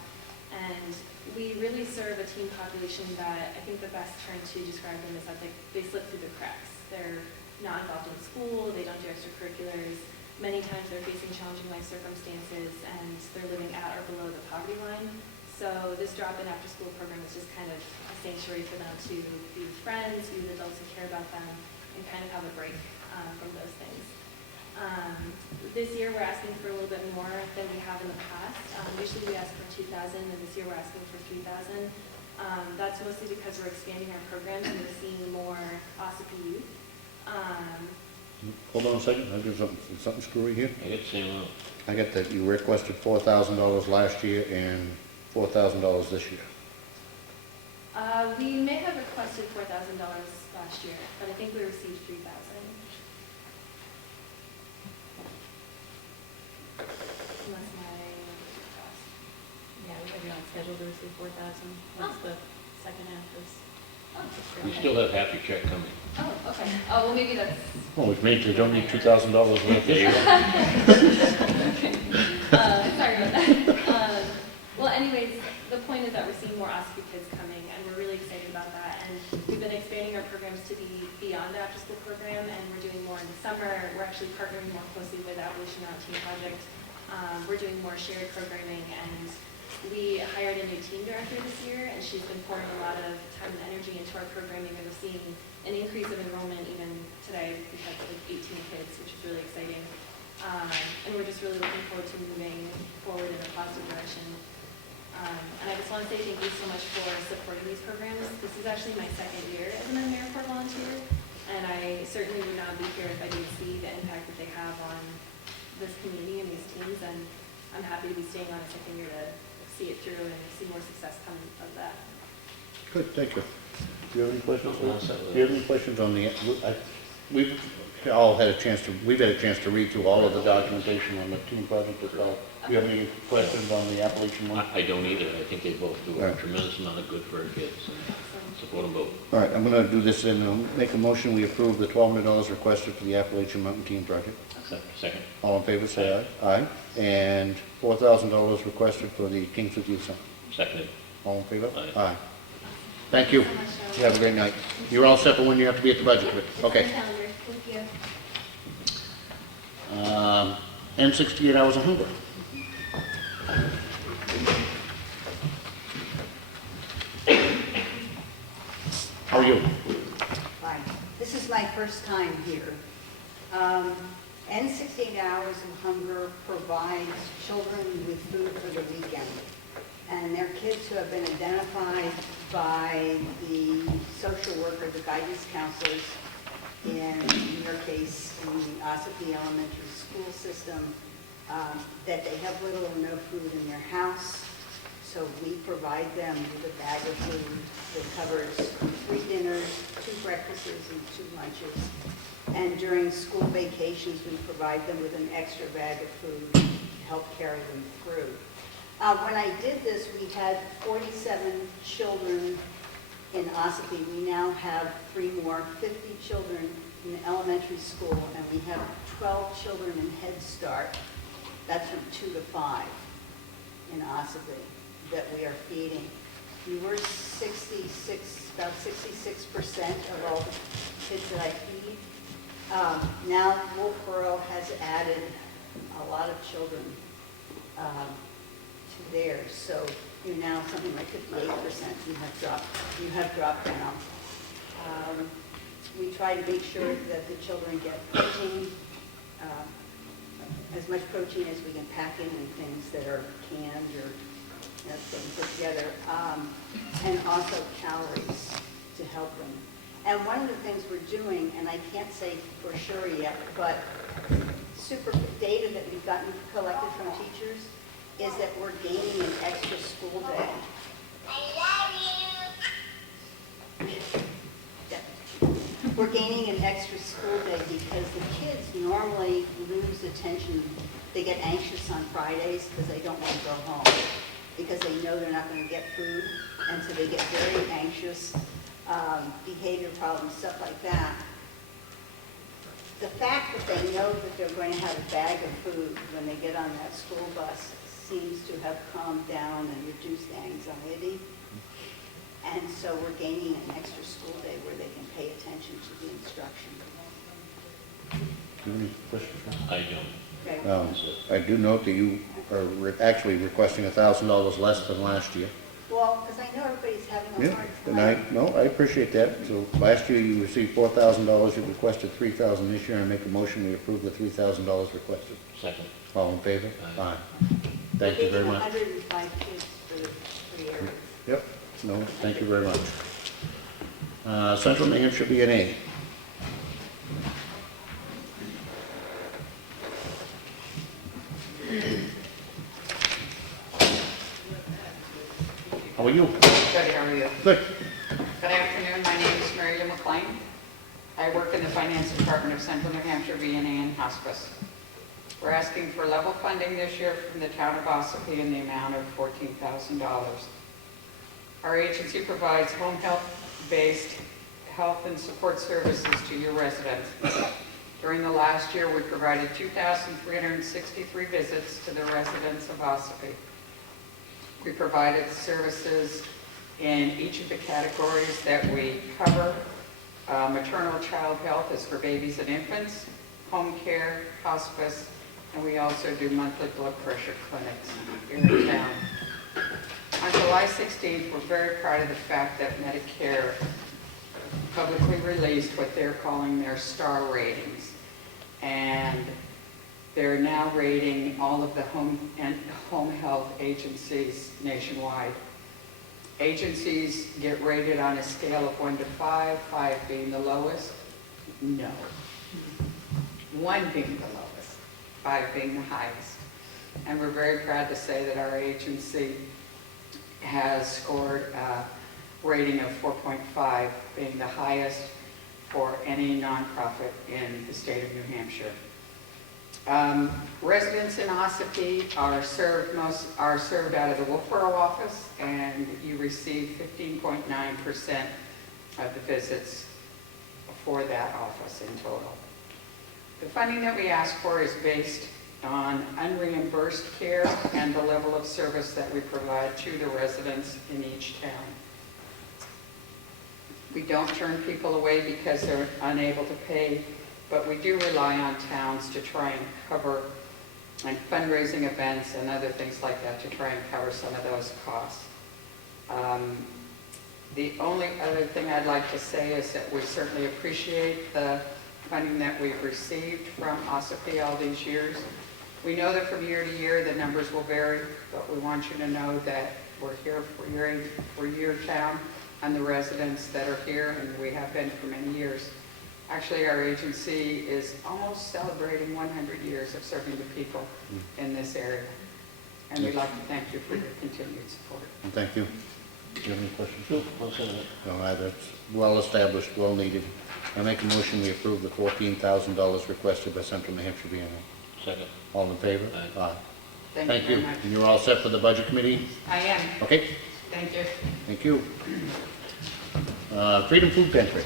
And we really serve a teen population that I think the best term to describe them is that they slip through the cracks. They're not involved in school, they don't do extracurriculars. Many times they're facing challenging life circumstances and they're living at or below the poverty line. So this drop-in after-school program is just kind of a sanctuary for them to be with friends, be with adults who care about them, and kind of have a break from those things. This year we're asking for a little bit more than we have in the past. Usually we ask for $2,000, and this year we're asking for $3,000. That's mostly because we're expanding our programs and we're seeing more Ossipee youth. Hold on a second, I got something screwy here. I got the same amount. I got that you requested $4,000 last year and $4,000 this year. We may have requested $4,000 last year, but I think we received $3,000. Unless my request. Yeah, we're on schedule to receive 4,000 once the second half is. You still have half your check coming. Oh, okay. Oh, well, maybe that's, Well, which means you don't need $2,000 worth this year. sorry about that. Well, anyways, the point is that we're seeing more Ossipee kids coming, and we're really excited about that. And we've been expanding our programs to be beyond the after-school program, and we're doing more in the summer. We're actually partnering more closely with Appalachian Mountain Team Project. We're doing more shared programming, and we hired a new team director this year, and she's been pouring a lot of time and energy into our programming, and we're seeing an increase of enrollment. Even today, we had like 18 kids, which is really exciting. And we're just really looking forward to moving forward in a positive direction. And I just want to say thank you so much for supporting these programs. This is actually my second year as an AmeriCorps volunteer, and I certainly would not be here if I didn't see the impact that they have on this community and these teams, and I'm happy to be staying on a second year to see it through and see more success come of that. Good, thank you. Do you have any questions? No, I'm all set with Do you have any questions on the, we've all had a chance to, we've had a chance to read through all of the documentation on the team project as well. Do you have any questions on the Appalachian one? I don't either. I think they both do a Right. tremendous amount of good for our kids. Support them both. All right, I'm going to do this and make a motion, we approve the $1,200 requested for the Appalachian Mountain Team project. Second. All in favor, say aye. Aye. And $4,000 requested for the Kingswood Youth Center. Seconded. All in favor? Aye. Thank you. Thank you so much, You have a great night. You're all set for when you have to be at the budget committee. Okay. Calendar. Thank you. And 68 hours of hunger. How are you? Fine. This is my first time here. N68 Hours of Hunger provides children with food for the weekend. And they're kids who have been identified by the social worker, the guidance counselors, in your case, in the Ossipee Elementary School system, that they have little or no food in their house. So we provide them with a bag of food that covers 3 dinners, 2 breakfasts, and 2 lunches. And during school vacations, we provide them with an extra bag of food to help carry them through. When I did this, we had 47 children in Ossipee, we now have 3 more, 50 children in elementary school, and we have 12 children in Head Start. That's from 2 to 5 in Ossipee that we are feeding. We were 66, about 66% of all the kids that I feed. Now Wolfboro has added a lot of children to theirs, so you're now something like 58% you have dropped down. We try to make sure that the children get protein, as much protein as we can pack in things that are canned or things put together, and also calories to help them. And one of the things we're doing, and I can't say for sure yet, but super data that we've gotten collected from teachers is that we're gaining an extra school day. We're gaining an extra school day because the kids normally lose attention. They get anxious on Fridays because they don't want to go home, because they know they're not going to get food, and so they get very anxious, behavior problems, stuff like that. The fact that they know that they're going to have a bag of food when they get on that school bus seems to have calmed down and reduced the anxiety. And so we're gaining an extra school day where they can pay attention to the instruction. Do you have any questions? I don't. Okay. I do note that you are actually requesting $1,000 less than last year. Well, because I know everybody's having a Yeah, hard and time. I appreciate that. So last year you received $4,000, you requested $3,000 this year, and make a motion, we approve the $3,000 requested. Second. All in favor? Aye. Thank you very We're much. feeding 105 kids for the 3 areas. Yep, no, thank you very much. Central New Hampshire B&A. How are you? Good, how are you? Good. Good afternoon, my name is Mary Lou McLean. I work in the Finance Department of Central New Hampshire V&A and Hospice. We're asking for level funding this year from the town of Ossipee in the amount of $14,000. Our agency provides home health-based health and support services to your residents. During the last year, we provided 2,363 visits to the residents of Ossipee. We provided services in each of the categories that we cover. Maternal child health is for babies and infants, home care, hospice, and we also do monthly blood pressure clinics here in town. On July 16th, we're very proud of the fact that Medicare publicly released what they're calling their star ratings. And they're now rating all of the home health agencies nationwide. Agencies get rated on a scale of 1 to 5, 5 being the lowest. No. 1 being the lowest, 5 being the highest. And we're very proud to say that our agency has scored a rating of 4.5, being the highest for any nonprofit in the state of New Hampshire. Residents in Ossipee are served out of the Wolfboro office, and you receive 15.9% of the visits for that office in total. The funding that we ask for is based on unreimbursed care and the level of service that we provide to the residents in each town. We don't turn people away because they're unable to pay, but we do rely on towns to try and cover, and fundraising events and other things like that, to try and cover some of those costs. The only other thing I'd like to say is that we certainly appreciate the funding that we've received from Ossipee all these years. We know that from year to year the numbers will vary, but we want you to know that we're here for your town and the residents that are here, and we have been for many years. Actually, our agency is almost celebrating 100 years of serving the people in this area. And we'd like to thank you for your continued support. And thank you. Do you have any questions? Sure, well said. No, that's well established, well needed. I make a motion, we approve the $14,000 requested by Central New Hampshire B&A. Second. All in favor? Aye. Thank you you. very much. And you're all set for the budget committee? I am. Okay, Thank you. thank you. Freedom Food Pantry.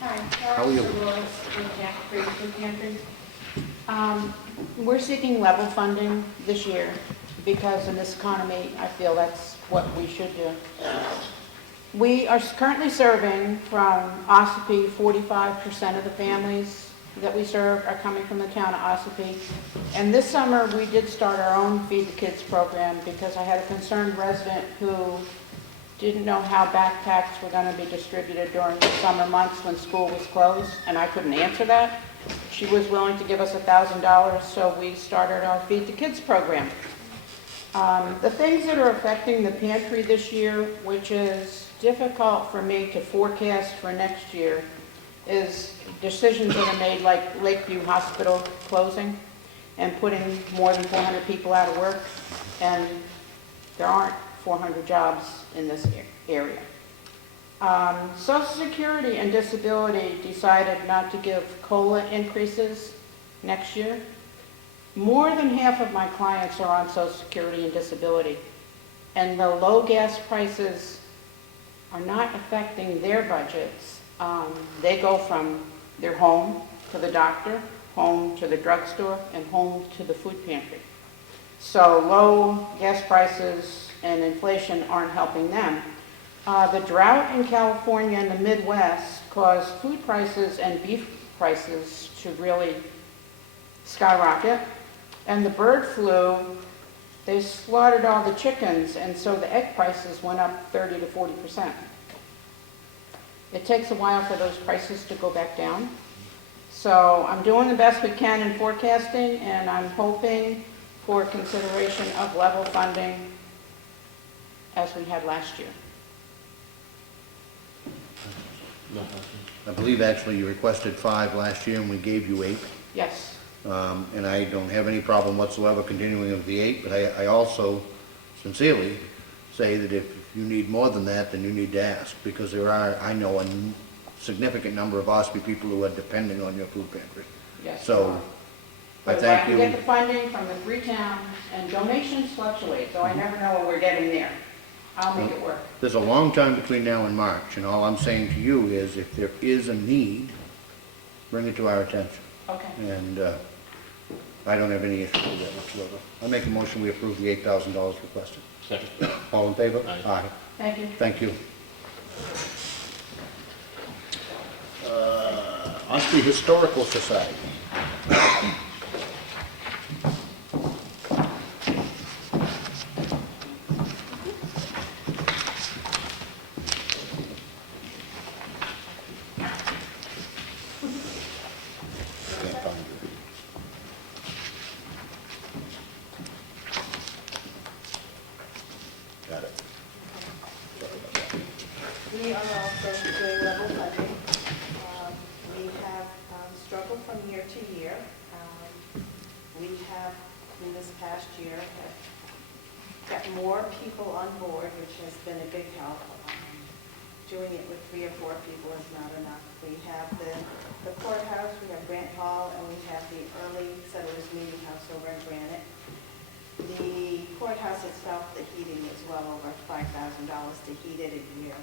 Hi. How are you? We're seeking level funding this year because in this economy, I feel that's what we should do. We are currently serving from Ossipee, 45% of the families that we serve are coming from the town of Ossipee. And this summer, we did start our own Feed the Kids program because I had a concerned resident who didn't know how backpacks were going to be distributed during the summer months when school was closed, and I couldn't answer that. She was willing to give us $1,000, so we started our Feed the Kids program. The things that are affecting the pantry this year, which is difficult for me to forecast for next year, is decisions that are made like Lakeview Hospital closing and putting more than 400 people out of work, and there aren't 400 jobs in this area. Social Security and Disability decided not to give COLA increases next year. More than half of my clients are on Social Security and Disability, and the low gas prices are not affecting their budgets. They go from their home to the doctor, home to the drugstore, and home to the food pantry. So low gas prices and inflation aren't helping them. The drought in California and the Midwest caused food prices and beef prices to really skyrocket. And the bird flu, they slaughtered all the chickens, and so the egg prices went up 30 to 40%. It takes a while for those prices to go back down. So I'm doing the best we can in forecasting, and I'm hoping for consideration of level funding as we had last year. I believe actually you requested 5 last year and we gave you 8. Yes. And I don't have any problem whatsoever continuing with the 8, but I also sincerely say that if you need more than that, then you need to ask, because there are, I know, a significant number of Ossipee people who are depending on your food pantry. Yes. So, I But thank if I you. can get the funding from the 3 towns, and donations fluctuate, so I never know what we're getting there. I'll make it work. There's a long time between now and March, and all I'm saying to you is if there is a need, bring it to our attention. Okay. And I don't have any issue with that whatsoever. I make a motion we approve the $8,000 requested. Second. All in favor? Aye. Thank you. Thank you. Ossipee Historical Society. Got it. Sorry about that. We are also doing level funding. We have struggled from year to year. We have, in this past year, have got more people on board, which has been a big help. Doing it with 3 or 4 people is not enough. We have the courthouse, we have Grant Hall, and we have the early settlers meeting house over in Granite. The courthouse itself, the heating is well over $5,000 to heat it a year.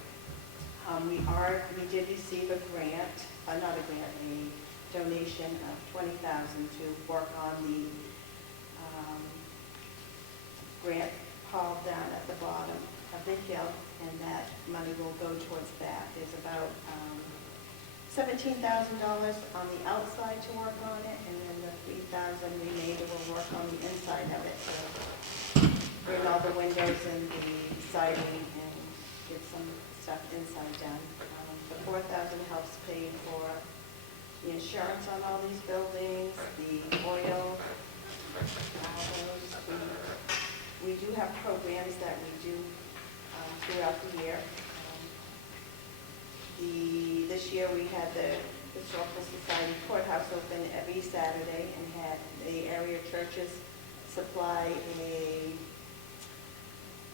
We did receive a grant, not a grant, a donation of $20,000 to work on the Grant Hall down at the bottom of the hill, and that money will go towards that. There's about $17,000 on the outside to work on it, and then the $3,000 remainder will work on the inside of it. So bring all the windows and the siding and get some stuff inside done. The $4,000 helps pay for the insurance on all these buildings, the oil, all those. We do have programs that we do throughout the year. This year we had the Historical Society Courthouse open every Saturday and had the area churches supply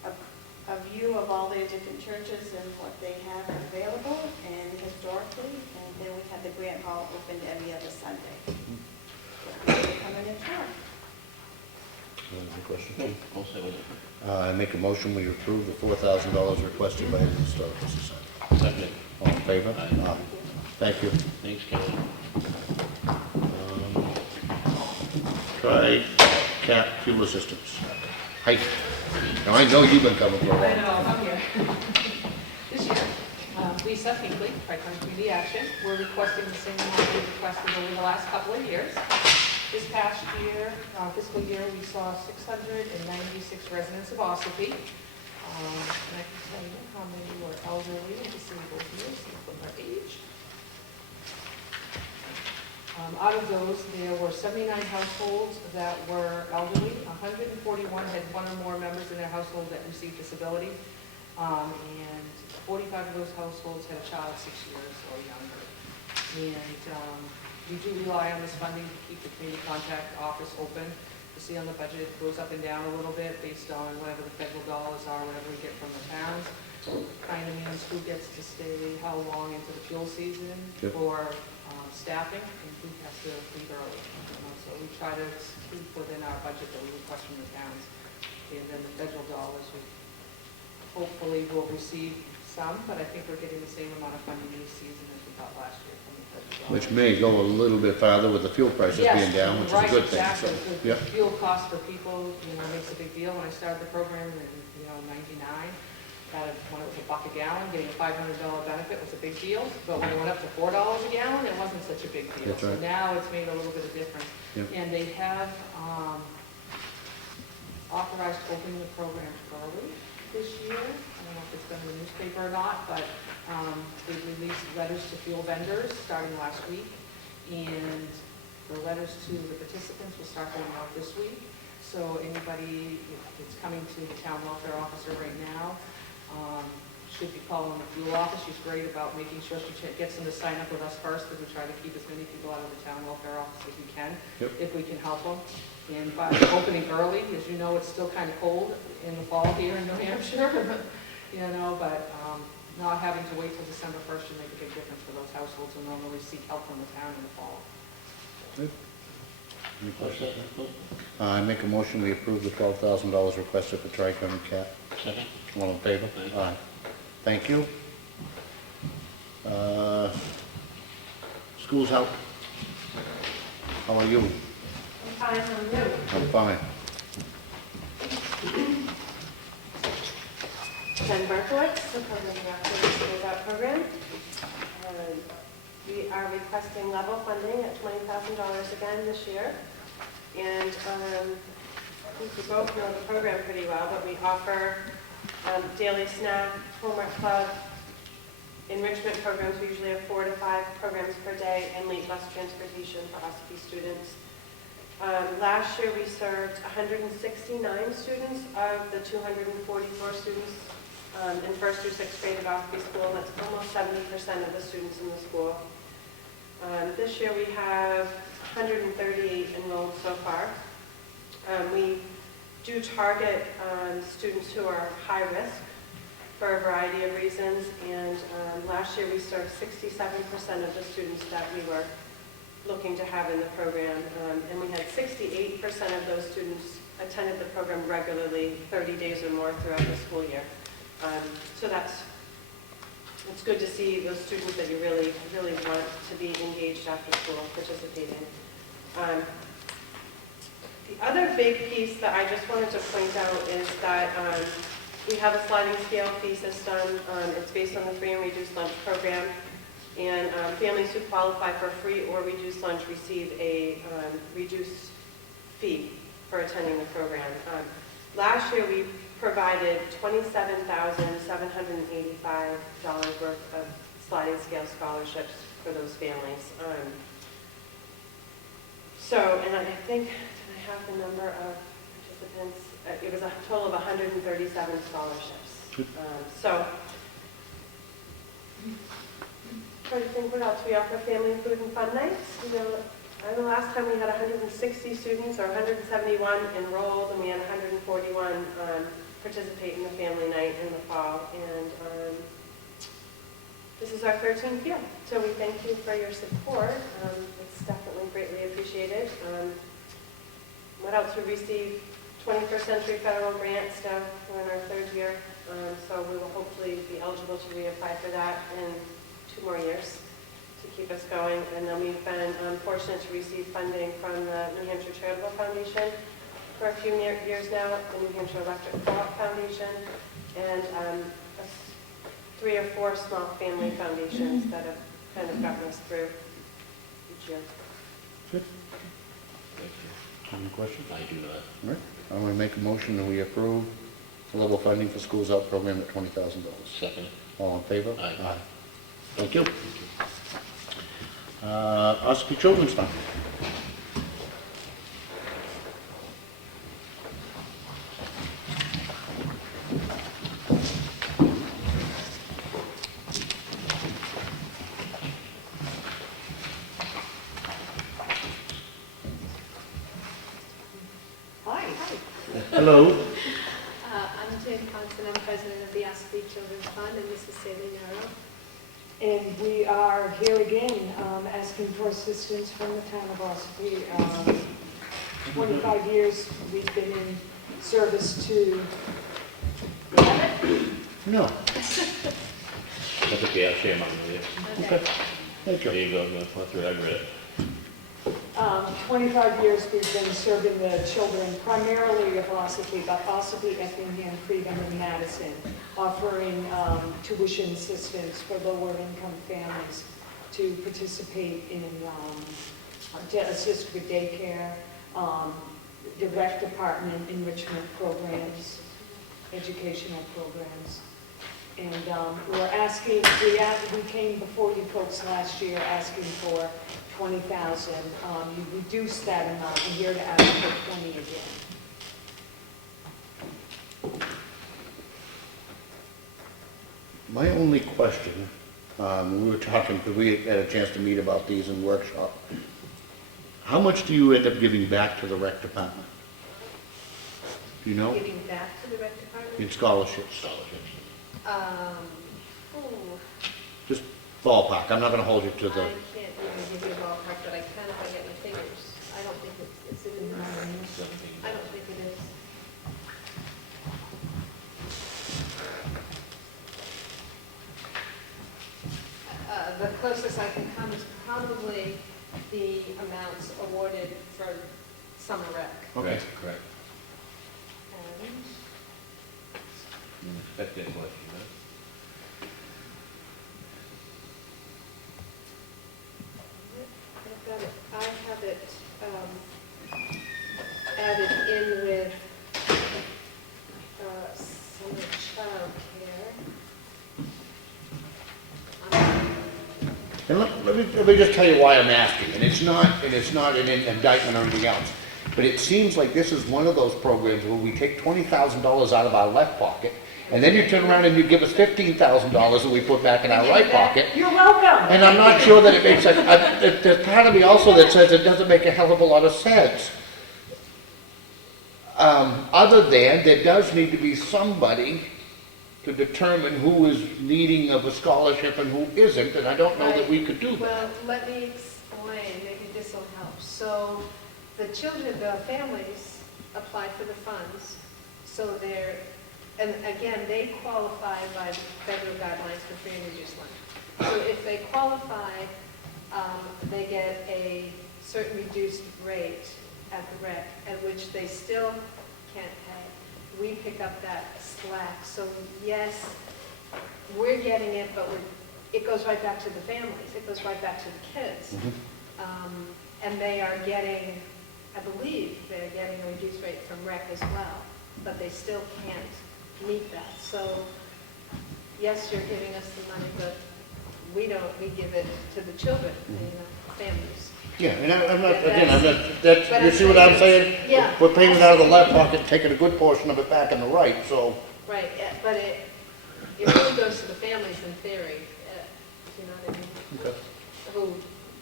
a view of all their different churches and what they have available and historically. And then we had the Grant Hall open every other Sunday. So people come in and tour. Any questions? No, I'll say with it. I make a motion, we approve the $4,000 requested by the Historical Society. Second. All in favor? Aye. Thank you. Thanks, Kelly. Tri-Cap Fuel Systems. Hi. Now, I know you've been coming for a I while. know, I'm here. This year, Lisa Hinkley, Tri-County Community Action, we're requesting the same amount we requested over the last couple of years. This past year, fiscal year, we saw 696 residents of Ossipee. And I can tell you how many were elderly and disabled here, some of them are aged. Out of those, there were 79 households that were elderly, 141 had one or more members in their household that received disability, and 45 of those households had a child 6 years or younger. And we do rely on this funding to keep the community contact office open. You see on the budget, it goes up and down a little bit based on whatever the federal dollars are, whatever we get from the towns. Kind of means who gets to stay, how long into the fuel season Yep. for staffing, and who has to leave early. So we try to keep within our budget that we request from the towns. And then the federal dollars, we hopefully will receive some, but I think we're getting the same amount of funding this season as we got last year from the federal dollars. Which may go a little bit farther with the fuel prices being down, which is a good thing. Yes, So, right, exactly. yeah. The fuel cost for people, makes a big deal. When I started the program in, 99, when it was $1 a gallon, getting a $500 benefit was a big deal. But when it went up to $4 a gallon, it wasn't such a big deal. That's right. So now it's made a little bit of difference. Yep. And they have authorized opening the program early this year. I don't know if it's been in the newspaper or not, but they released letters to fuel vendors starting last week. And the letters to the participants will start going out this week. So anybody that's coming to the town welfare officer right now should be calling the fuel office. She's great about making sure she gets them to sign up with us first, because we try to keep as many people out of the town welfare office as we can, if we can help them. And by opening early, as you know, it's still kind of cold in the fall here in New Hampshire, but not having to wait till December 1st should make a big difference for those households who normally seek help from the town in the fall. Good. Any questions? I make a motion, we approve the $12,000 requested for Tri-County Cap. Second. All in favor? Aye. Thank you. Schools help. How are you? I'm fine, how are you? I'm fine. Jen Berkowitz, the program director of the Schools Out program. We are requesting level funding at $20,000 again this year. And I think we both know the program pretty well, but we offer daily snack, homework club, enrichment programs. We usually have 4 to 5 programs per day, and late bus transportation for Ossipee students. Last year we served 169 students of the 244 students in 1st through 6th grade at Ossipee School. That's almost 70% of the students in the school. This year we have 138 enrolled so far. We do target students who are high risk for a variety of reasons, and last year we served 67% of the students that we were looking to have in the program, and we had 68% of those students attended the program regularly 30 days or more throughout the school year. So it's good to see those students that you really want to be engaged after school, participating. The other big piece that I just wanted to point out is that we have a sliding scale fee system. It's based on the free and reduced lunch program. And families who qualify for free or reduced lunch receive a reduced fee for attending the program. Last year we provided $27,785 worth of sliding scale scholarships for those families. And I think, did I have the number of participants? It was a total of 137 scholarships. Try to think what else. We offer family food and fun nights. I know last time we had 160 students, or 171 enrolled, and we had 141 participate in the family night in the fall. And this is our 13th year, so we thank you for your support. It's definitely greatly appreciated. What else? We received 21st Century Federal Grants now, we're in our third year, so we will hopefully be eligible to reapply for that in 2 more years to keep us going. And then we've been fortunate to receive funding from the New Hampshire Charitable Foundation for a few years now, the New Hampshire Electric Co-op Foundation, and 3 or 4 small family foundations that have kind of gotten us through each year. Good. Any questions? I do not. All right, I'm going to make a motion that we approve the level funding for schools out program at $20,000. Second. All in favor? Aye. Thank you. Ossipee Children's Fund. Hello. I'm Jane Constant, I'm president of the Ossipee Children's Fund, and this is Saley Narrow. And we are here again, asking for assistance from the town of Ossipee. 25 years we've been in service to... No. That's okay, I'll share mine with you. Okay. Thank you. There you go, I'm going to put through it, I read it. 25 years we've been serving the children primarily of Ossipee, but Ossipee, Effingham, Freeman, and Madison, offering tuition assistance for lower income families to participate in, to assist with daycare, the rec department enrichment programs, educational programs. And we're asking, we came before you folks last year asking for 20,000. You reduced that amount, and here to ask for 20 again. My only question, we were talking, because we had a chance to meet about these in workshop. How much do you end up giving back to the rec department? Do you know? Giving back to the rec department? In scholarships. Just ballpark. I'm not going to hold you to the... I can't even give you a ballpark, but I can if I get my fingers. I don't think it's in the... I don't think it is. The closest I can come is probably the amounts awarded for summer rec. Okay. Correct. And Didn't expect that question, huh? I've got it, I have it added in with summer childcare. And let me just tell you why I'm asking, and it's not an indictment or anything else, but it seems like this is one of those programs where we take $20,000 out of our left pocket, and then you turn around and you give us $15,000 that we put back in our right pocket. You're welcome. And I'm not sure that it makes sense. There's part of me also that says it doesn't make a hell of a lot of sense. Other than there does need to be somebody to determine who is needing of a scholarship and who isn't, and I don't know that we could do that. Well, let me explain, maybe this will help. So the children, the families apply for the funds, so they're, and again, they qualify by federal guidelines for free and reduced lunch. So if they qualify, they get a certain reduced rate at the rec, at which they still can't pay. We pick up that slack. So yes, we're getting it, but it goes right back to the families. It goes right back to the kids. And they are getting, I believe, they're getting a reduced rate from rec as well, but they still can't meet that. So yes, you're giving us the money, but we give it to the children, families. Yeah, and I'm not, you see what I'm saying? Yeah. We're paying it out of the left pocket, taking a good portion of it back in the right, so. Right, yeah, but it really goes to the families in theory, you know what I mean? Okay. Who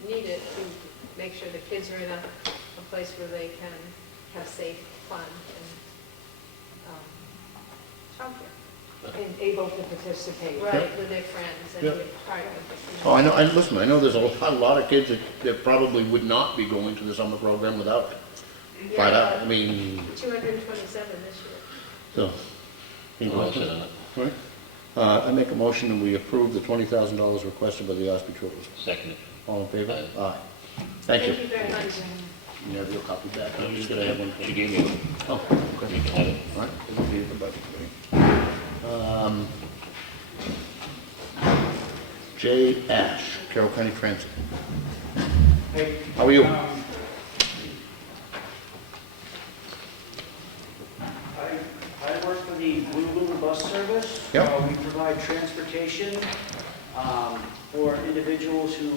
need it, who make sure the kids are in a place where they can have safe, fun, and childcare. And able to participate. Right, with their friends and Yep. with part of it. Oh, I know, listen, I know there's a lot of kids that probably would not be going to the summer program without it. Find out, Yeah, I mean, 227 this year. so. I'll sit on it. Right. I make a motion and we approve the $20,000 requested by the Ossipee Children's. Second it. All in favor? Aye. Aye. Thank you. very much. You have your copy back. No, I'm you just can gonna have have one. She gave me one. Oh, You can have it. all right. It'll be at the budget committee. Jay Ash, Carroll County Transit. Hey. How are you? I work for the Blue Moon Bus Service. Yep. We provide transportation for individuals who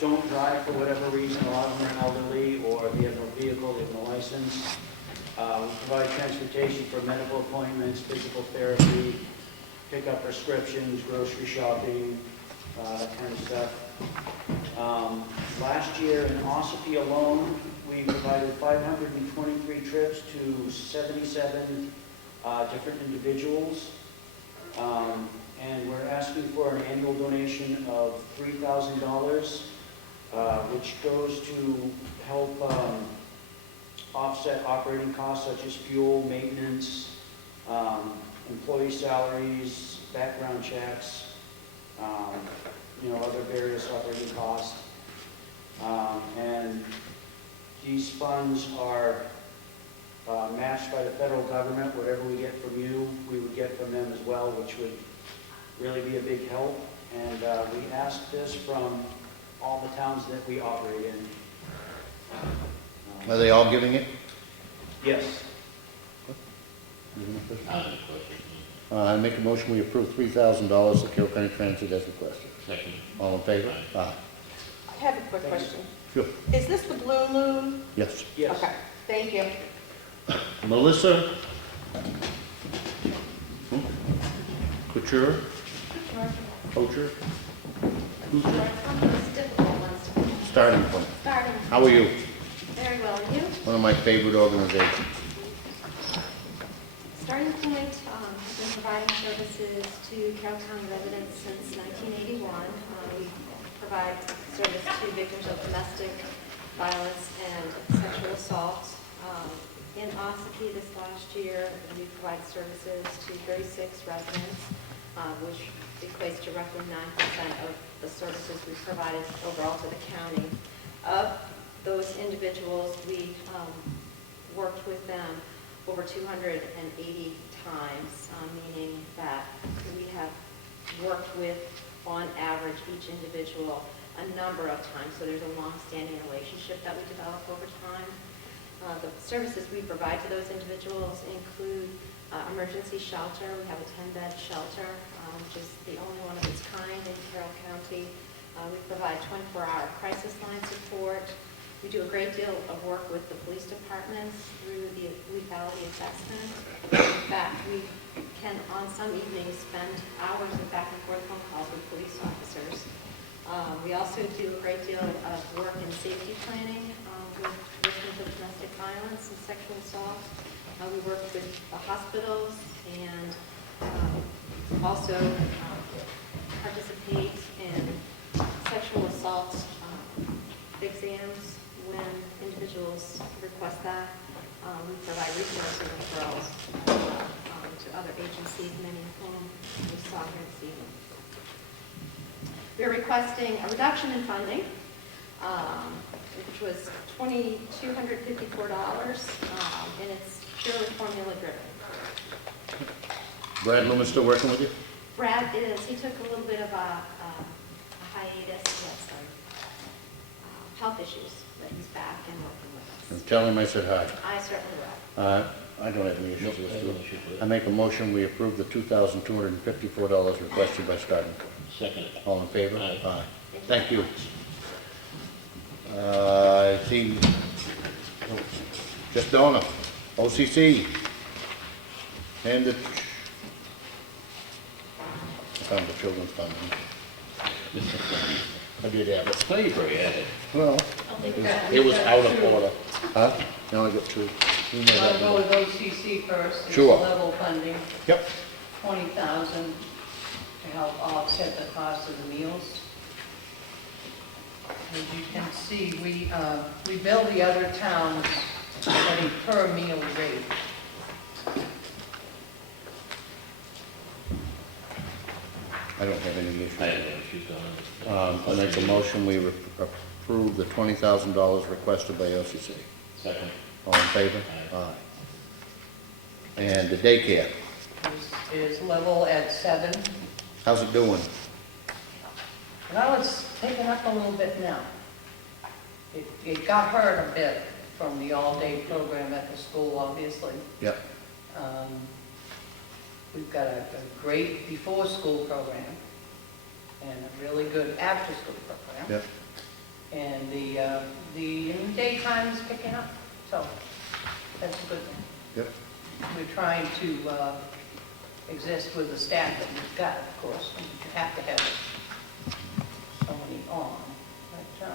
don't drive for whatever reason. A lot of them are elderly, or they have no vehicle, they have no license. We provide transportation for medical appointments, physical therapy, pick up prescriptions, grocery shopping, that kind of stuff. Last year in Ossipee alone, we provided 523 trips to 77 different individuals. And we're asking for an annual donation of $3,000, which goes to help offset operating costs such as fuel, maintenance, employee salaries, background checks, other various operating costs. And these funds are matched by the federal government. Whatever we get from you, we would get from them as well, which would really be a big help. And we ask this from all the towns that we operate in. Are they all giving it? Yes. I make a motion we approve $3,000 to Carroll County Transit as requested. Second. All in favor? Aye. I have a quick question. Sure. Is this the Blue Moon? Yes. Yes. Okay, thank you. Melissa? Couture? Couture? Starting Point. Starting. How are you? Very well, and you? One of my favorite organizations. Starting Point has been providing services to Carroll County residents since 1981. We provide service to victims of domestic violence and sexual assault. In Ossipee this last year, we provided services to 36 residents, which equates to roughly 9% of the services we provided overall to the county. Of those individuals, we worked with them over 280 times, meaning that we have worked with, on average, each individual a number of times. So there's a long-standing relationship that we develop over time. The services we provide to those individuals include emergency shelter. We have a 10-bed shelter, which is the only one of its kind in Carroll County. We provide 24-hour crisis line support. We do a great deal of work with the police departments through the lethality assessment. In fact, we can, on some evenings, spend hours of back and forth phone calls with police officers. We also do a great deal of work in safety planning with victims of domestic violence and sexual assault. We work with the hospitals and also participate in sexual assault exams when individuals request that. We provide resources and referrals to other agencies, many of whom we saw here this evening. We're requesting a reduction in funding, which was $2,254, and it's purely formula driven. Brad Loomis still working with you? Brad is, he took a little bit of a hiatus, he had some health issues, but he's back and working with us. Tell him I said hi. I certainly will. I don't have any issues Nope, with I have no issues with it. it. I make a motion, we approve the $2,254 requested by Starting Point. Second. All in favor? Aye. Thank you. I see, just Donna, OCC. And the, I found the children's fund. I did have it. Favor, yeah. Well, it was out of order. Huh? Now I got two. You know I'll that go one. with OCC first. It's Sure. level funding, Yep. $20,000 to help offset the cost of the meals. As you can see, we bill the other towns any per meal rate. I don't have any issue. I have no issues on it. I make a motion, we approve the $20,000 requested by OCC. Second. All in favor? Aye. And the daycare, Is level at 7. how's it doing? Well, it's picking up a little bit now. It got hurt a bit from the all-day program at the school, obviously. Yep. We've got a great before-school program and a really good after-school program. Yep. And the daytime is picking up, so that's a good thing. Yep. We're trying to exist with the staff that we've got, of course. You have to have so many on. But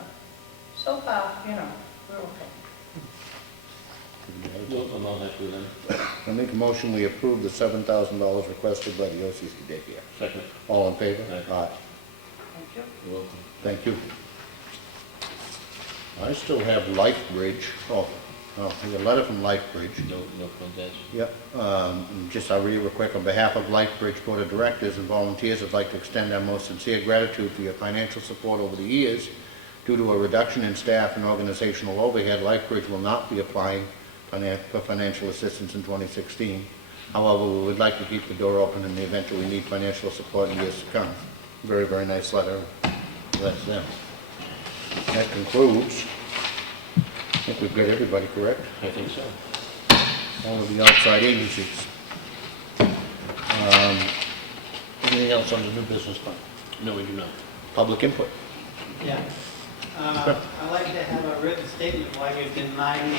so far, we're okay. I'm all happy with them. I make a motion, we approve the $7,000 requested by the OCC daycare. Second. All in favor? Aye. Thank you. You're welcome. Thank you. I still have LifeBridge. I got a letter from LifeBridge. No contest. Yep. I'll read it real quick. On behalf of LifeBridge Board of Directors and volunteers, I'd like to extend our most sincere gratitude for your financial support over the years. Due to a reduction in staff and organizational overhead, LifeBridge will not be applying for financial assistance in 2016. However, we would like to keep the door open in the event that we need financial support in years to come. Very, very nice letter. That's them. That concludes. I think we've got everybody correct. I think so. All of the outside agencies. Anything else on the new business plan? No, we do not. Public input. Yeah. I'd like to have a written statement why you denied me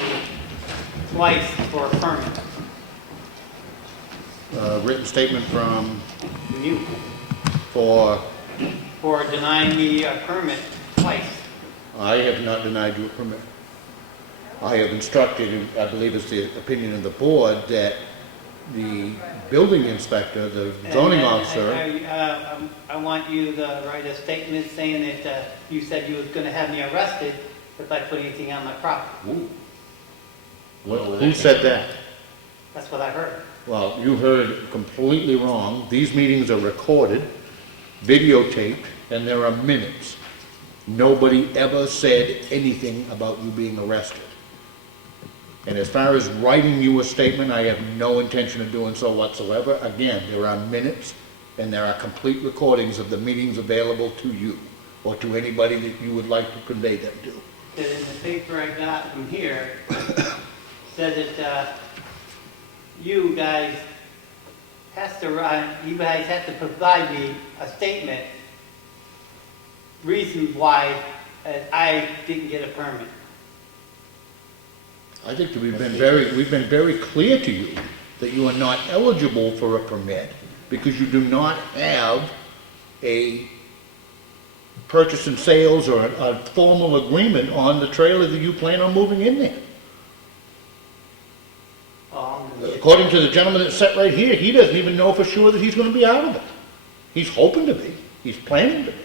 twice for a permit. Written statement from You. for, For denying me a permit twice. I have not denied you a permit. I have instructed, I believe it's the opinion of the board, that the building inspector, the zoning officer. I want you to write a statement saying that you said you was going to have me arrested if I put anything on my property. Ooh. Who said that? That's what I heard. Well, you heard completely wrong. These meetings are recorded, videotaped, and there are minutes. Nobody ever said anything about you being arrested. And as far as writing you a statement, I have no intention of doing so whatsoever. Again, there are minutes and there are complete recordings of the meetings available to you or to anybody that you would like to convey them to. That in the paper I got from here said that you guys have to provide me a statement, reason why I didn't get a permit. I think that we've been very clear to you that you are not eligible for a permit because you do not have a purchase and sales or a formal agreement on the trailer that you plan on moving in there. According to the gentleman that sat right here, he doesn't even know for sure that he's going to be out of it. He's hoping to be. He's planning to be.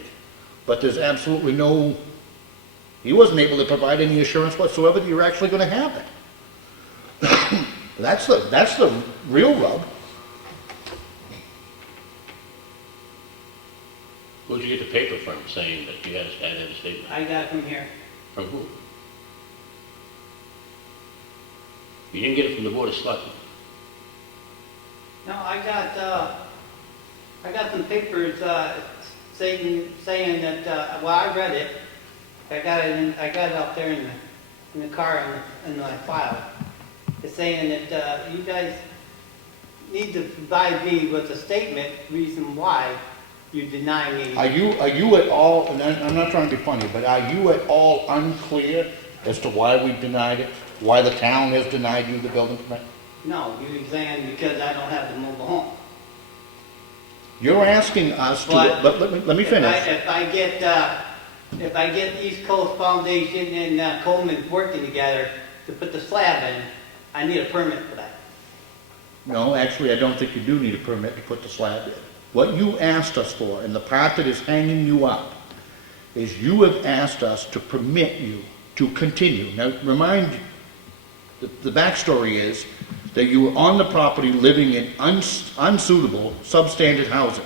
But there's absolutely no, he wasn't able to provide any assurance whatsoever that you're actually going to have it. That's the real rub. Where'd you get the paper from saying that you had to have a statement? I got it from here. From who? You didn't get it from the Board of Selectmen. No, I got some papers saying that, well, I read it. I got it up there in the car in my file. It's saying that you guys need to provide me with a statement, reason why you deny me. Are you at all, and I'm not trying to be funny, but are you at all unclear as to why we've denied it? Why the town has denied you the building permit? No, you're saying because I don't have the mobile home. You're asking us to, but let me finish. If I get East Coast Foundation and Coleman working together to put the slab in, I need a permit for that. No, actually, I don't think you do need a permit to put the slab in. What you asked us for, and the part that is hanging you up, is you have asked us to permit you to continue. Now, remind The backstory is that you were on the property living in unsuitable, substandard housing,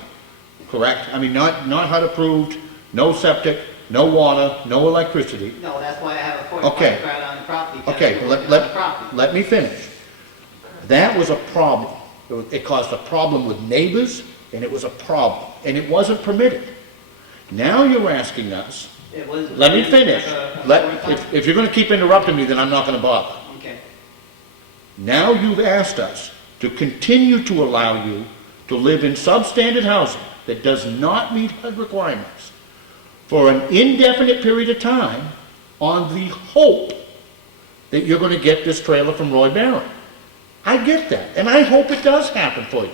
correct? I mean, not HUD approved, no septic, no water, no electricity. No, that's why I have a Okay. 45 right on the property. 'cause Okay, we're let, working on the let, property. let me finish. That was a problem. It caused a problem with neighbors, and it was a problem, and it wasn't permitted. Now you're asking us, It was. let me finish. Like If you're gonna keep interrupting me, then I'm not gonna bother. Okay. Now you've asked us to continue to allow you to live in substandard housing that does not meet HUD requirements for an indefinite period of time on the hope that you're gonna get this trailer from Roy Barron. I get that, and I hope it does happen for you.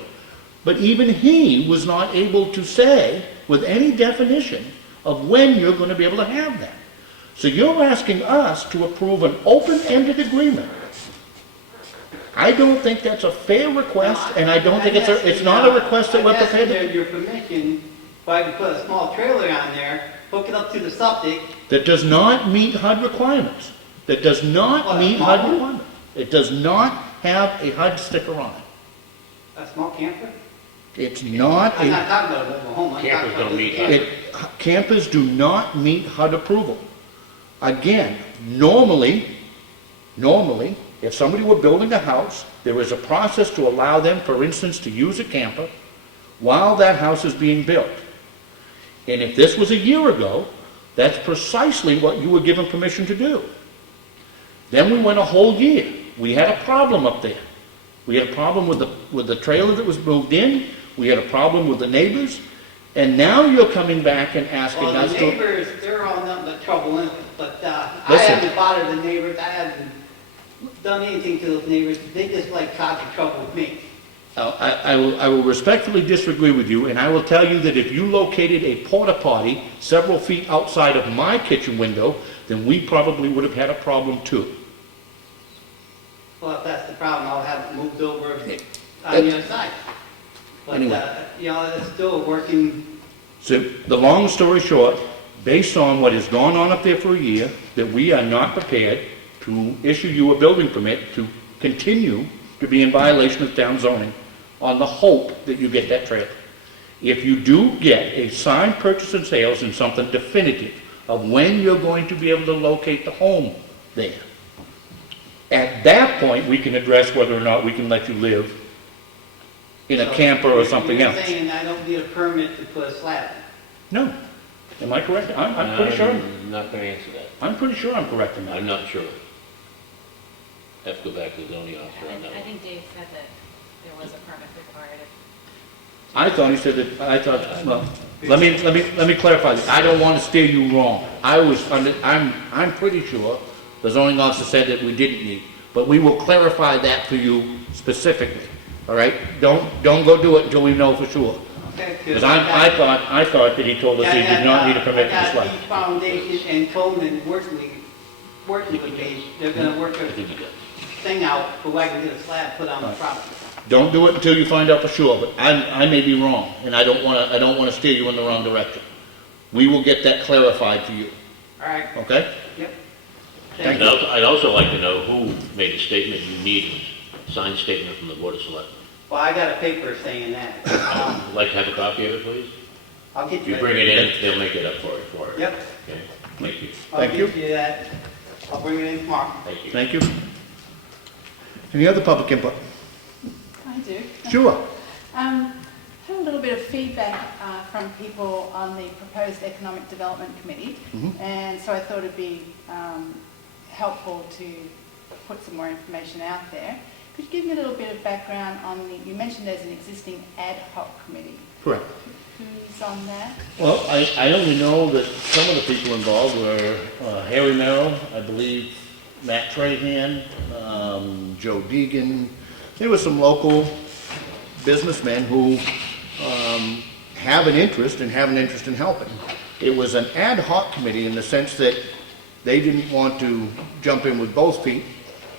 But even he was not able to say with any definition of when you're gonna be able to have that. So you're asking us to approve an open-ended agreement. I don't think that's a fair request, and I don't think it's not a request that we're prepared to. I'm asking your permission, if I can put a small trailer on there, hook it up to the septic. That does not meet HUD requirements. That does not meet HUD requirements. It does not have a HUD sticker on it. A small camper? It's not I'm a, not talking about a mobile home. I'm Campers talking about don't meet this campers do not meet HUD approval. Again, normally, if somebody were building a house, there is a process to allow them, for instance, to use a camper while that house is being built. And if this was a year ago, that's precisely what you were given permission to do. Then we went a whole year. We had a problem up there. We had a problem with the trailer that was moved in. We had a problem with the neighbors. And now you're coming back and asking Well, us the to... neighbors, they're all nothing but trouble in it, but I Listen. haven't bothered the neighbors, I haven't done anything to those neighbors, they just like causing trouble with me. I will respectfully disagree with you, and I will tell you that if you located a porta potty several feet outside of my kitchen window, then we probably would have had a problem too. Well, if that's the problem, I'll have it moved over on the other side. But, Anyway. It's still working. So the long story short, based on what has gone on up there for a year, that we are not prepared to issue you a building permit to continue to be in violation of town zoning on the hope that you get that trailer. If you do get a signed purchase and sales and something definitive of when you're going to be able to locate the home there, at that point, we can address whether or not we can let you live in a camper or something else. You're saying I don't need a permit to put a slab in? No. Am I correct? I'm pretty sure. I'm not going to answer that. I'm pretty sure I'm correct in that. I'm not sure. Have to go back to the zoning officer on that I one. think Dave said that there was a permit required. I thought he said that, well, let me clarify this. I don't want to steer you wrong. I'm pretty sure the zoning officer said that we didn't need, but we will clarify that for you specifically, all right? Don't go do it until we know for sure. Okay, Because I thought that he told us he did not need a permit to I slide. got East Foundation and Coleman working with me, they're gonna work a thing out so I can get a slab put on the property. Don't do it until you find out for sure, but I may be wrong, and I don't want to steer you in the wrong direction. We will get that clarified for you, All right, okay? yep. Thank And I'd also like to know who made the statement you need, a signed statement from the Board of Selectmen. Well, I got a paper saying that. I'd like to have a copy of it, please. I'll get If you. you bring it in, they'll make it up for it. Yep. Okay, thank you. Thank you. I'll get you that. I'll bring it in tomorrow. Thank you. Thank you. Any other public input? I do. Sure. Had a little bit of feedback from people on the proposed Economic Development Committee, and so I thought it'd be helpful to put some more information out there. Could you give me a little bit of background on you mentioned there's an existing ad hoc committee. Correct. Who's on that? Well, I only know that some of the people involved were Harry Merrill, I believe Matt Trahan, Joe Deegan. There were some local businessmen who have an interest in helping. It was an ad hoc committee in the sense that they didn't want to jump in with both feet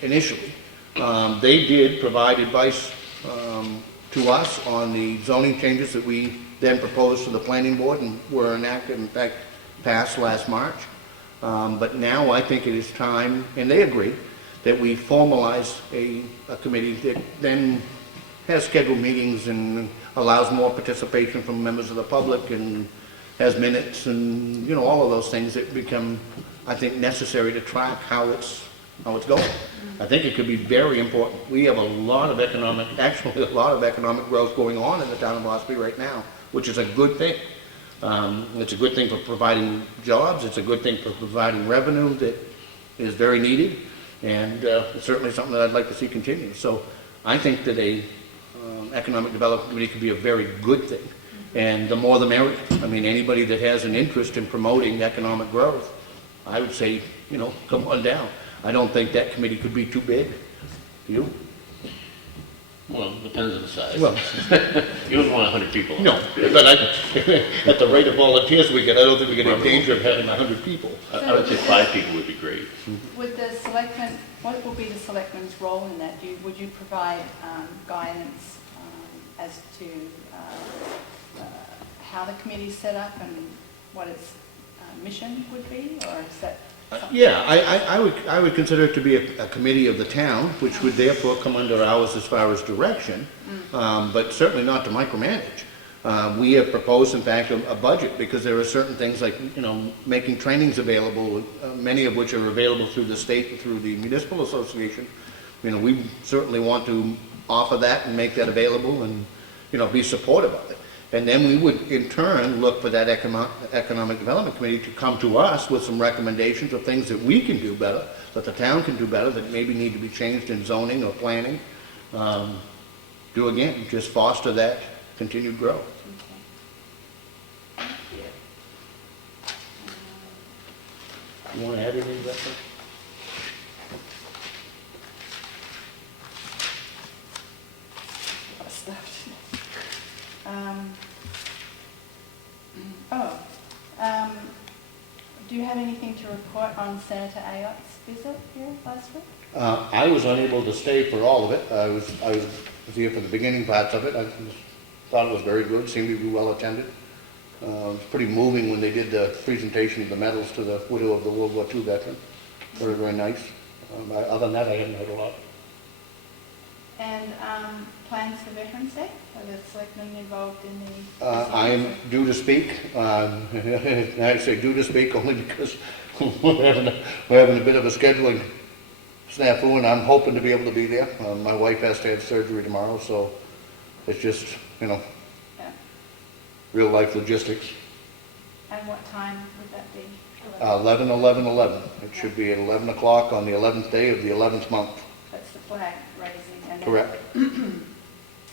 initially. They did provide advice to us on the zoning changes that we then proposed to the planning board and were enacted, in fact, passed last March. But now I think it is time, and they agree, that we formalize a committee that then has scheduled meetings and allows more participation from members of the public and has minutes and, you know, all of those things that become, I think, necessary to track how it's going. I think it could be very important. We have a lot of economic growth going on in the town of Ossipee right now, which is a good thing. It's a good thing for providing jobs. It's a good thing for providing revenue that is very needed, and it's certainly something that I'd like to see continue. So I think that a economic development committee could be a very good thing, and the more the merrier. I mean, anybody that has an interest in promoting economic growth, I would say, you know, come on down. I don't think that committee could be too big. Do you? Well, it depends on the size. Well, you wouldn't want 100 people. No, but at the rate of volunteers we get, I don't think we get in danger of having 100 people. I would say 5 people would be great. Would the selectmen, what will be the selectmen's role in that? Would you provide guidance as to how the committee's set up and what its mission would be, or is that? Yeah, I would consider it to be a committee of the town, which would therefore come under ours as far as direction, but certainly not to micromanage. We have proposed, in fact, a budget, because there are certain things like, you know, making trainings available, many of which are available through the state and through the municipal association. You know, we certainly want to offer that and make that available and, you know, be supportive of it. And then we would, in turn, look for that economic development committee to come to us with some recommendations of things that we can do better, that the town can do better, that maybe need to be changed in zoning or planning. Do again, just foster that continued growth. You want to add anything to that? Do you have anything to report on Senator Ayotte's visit here last week? I was unable to stay for all of it. I was here for the beginning parts of it. I thought it was very good, seemed to be well attended. It was pretty moving when they did the presentation of the medals to the widow of the World War II veteran. Very, very nice. Other than that, I haven't heard a lot. And plans for Veterans Day? Are the selectmen involved in the... I am due to speak. I say due to speak only because we're having a bit of a scheduling snafu, and I'm hoping to be able to be there. My wife has to have surgery tomorrow, so it's just, you know, real life logistics. And what time would that be? 11, 11, 11. It should be at 11 o'clock on the 11th day of the 11th month. That's the flag raising. And then, correct.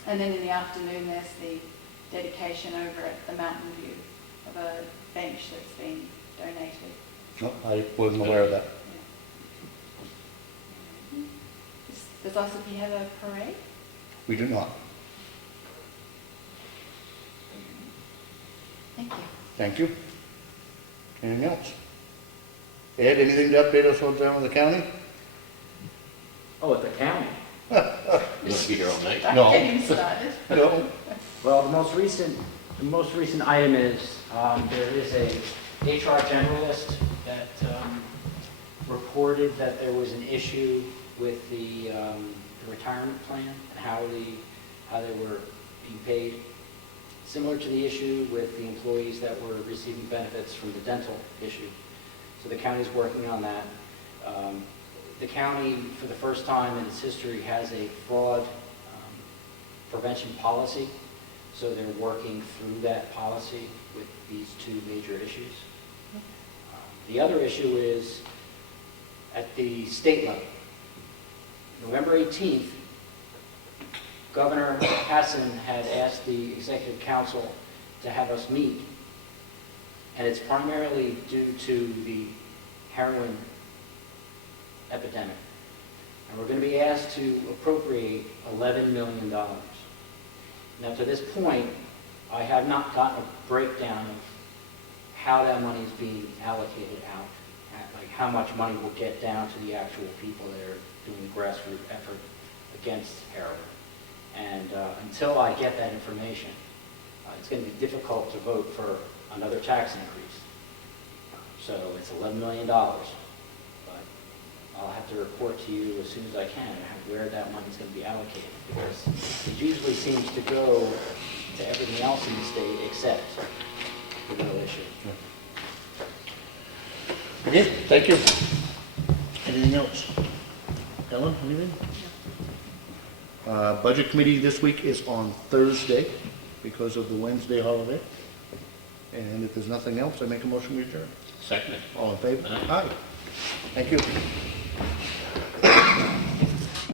And then in the afternoon, there's the dedication over at the Mountain View of a bench that's been donated. No, I wasn't aware of that. Yeah. Does Ossipee have a parade? We do not. Thank you. Thank you. Anything else? Ed, anything to update us on down in the county? Oh, at the county? You won't be here all night? No. Getting started. No. Well, the most recent item is, there is a HR generalist that reported that there was an issue with the retirement plan and how they were being paid. Similar to the issue with the employees that were receiving benefits from the dental issue. So the county's working on that. The county, for the first time in its history, has a fraud prevention policy. So they're working through that policy with these two major issues. The other issue is at the state level. November 18th, Governor Hassan had asked the Executive Council to have us meet, and it's primarily due to the heroin epidemic. And we're going to be asked to appropriate $11 million. Now, to this point, I have not gotten a breakdown of how that money is being allocated out, like how much money will get down to the actual people that are doing the grassroots effort against heroin. And until I get that information, it's going to be difficult to vote for another tax increase. So it's $11 million. But I'll have to report to you as soon as I can where that money's going to be allocated, because it usually seems to go to everything else in the state except the rail issue. Okay, thank you. Anything else? Ellen, anything? Budget committee this week is on Thursday because of the Wednesday holiday. And if there's nothing else, I make a motion to adjourn. Second. All in favor? Aye. Thank you.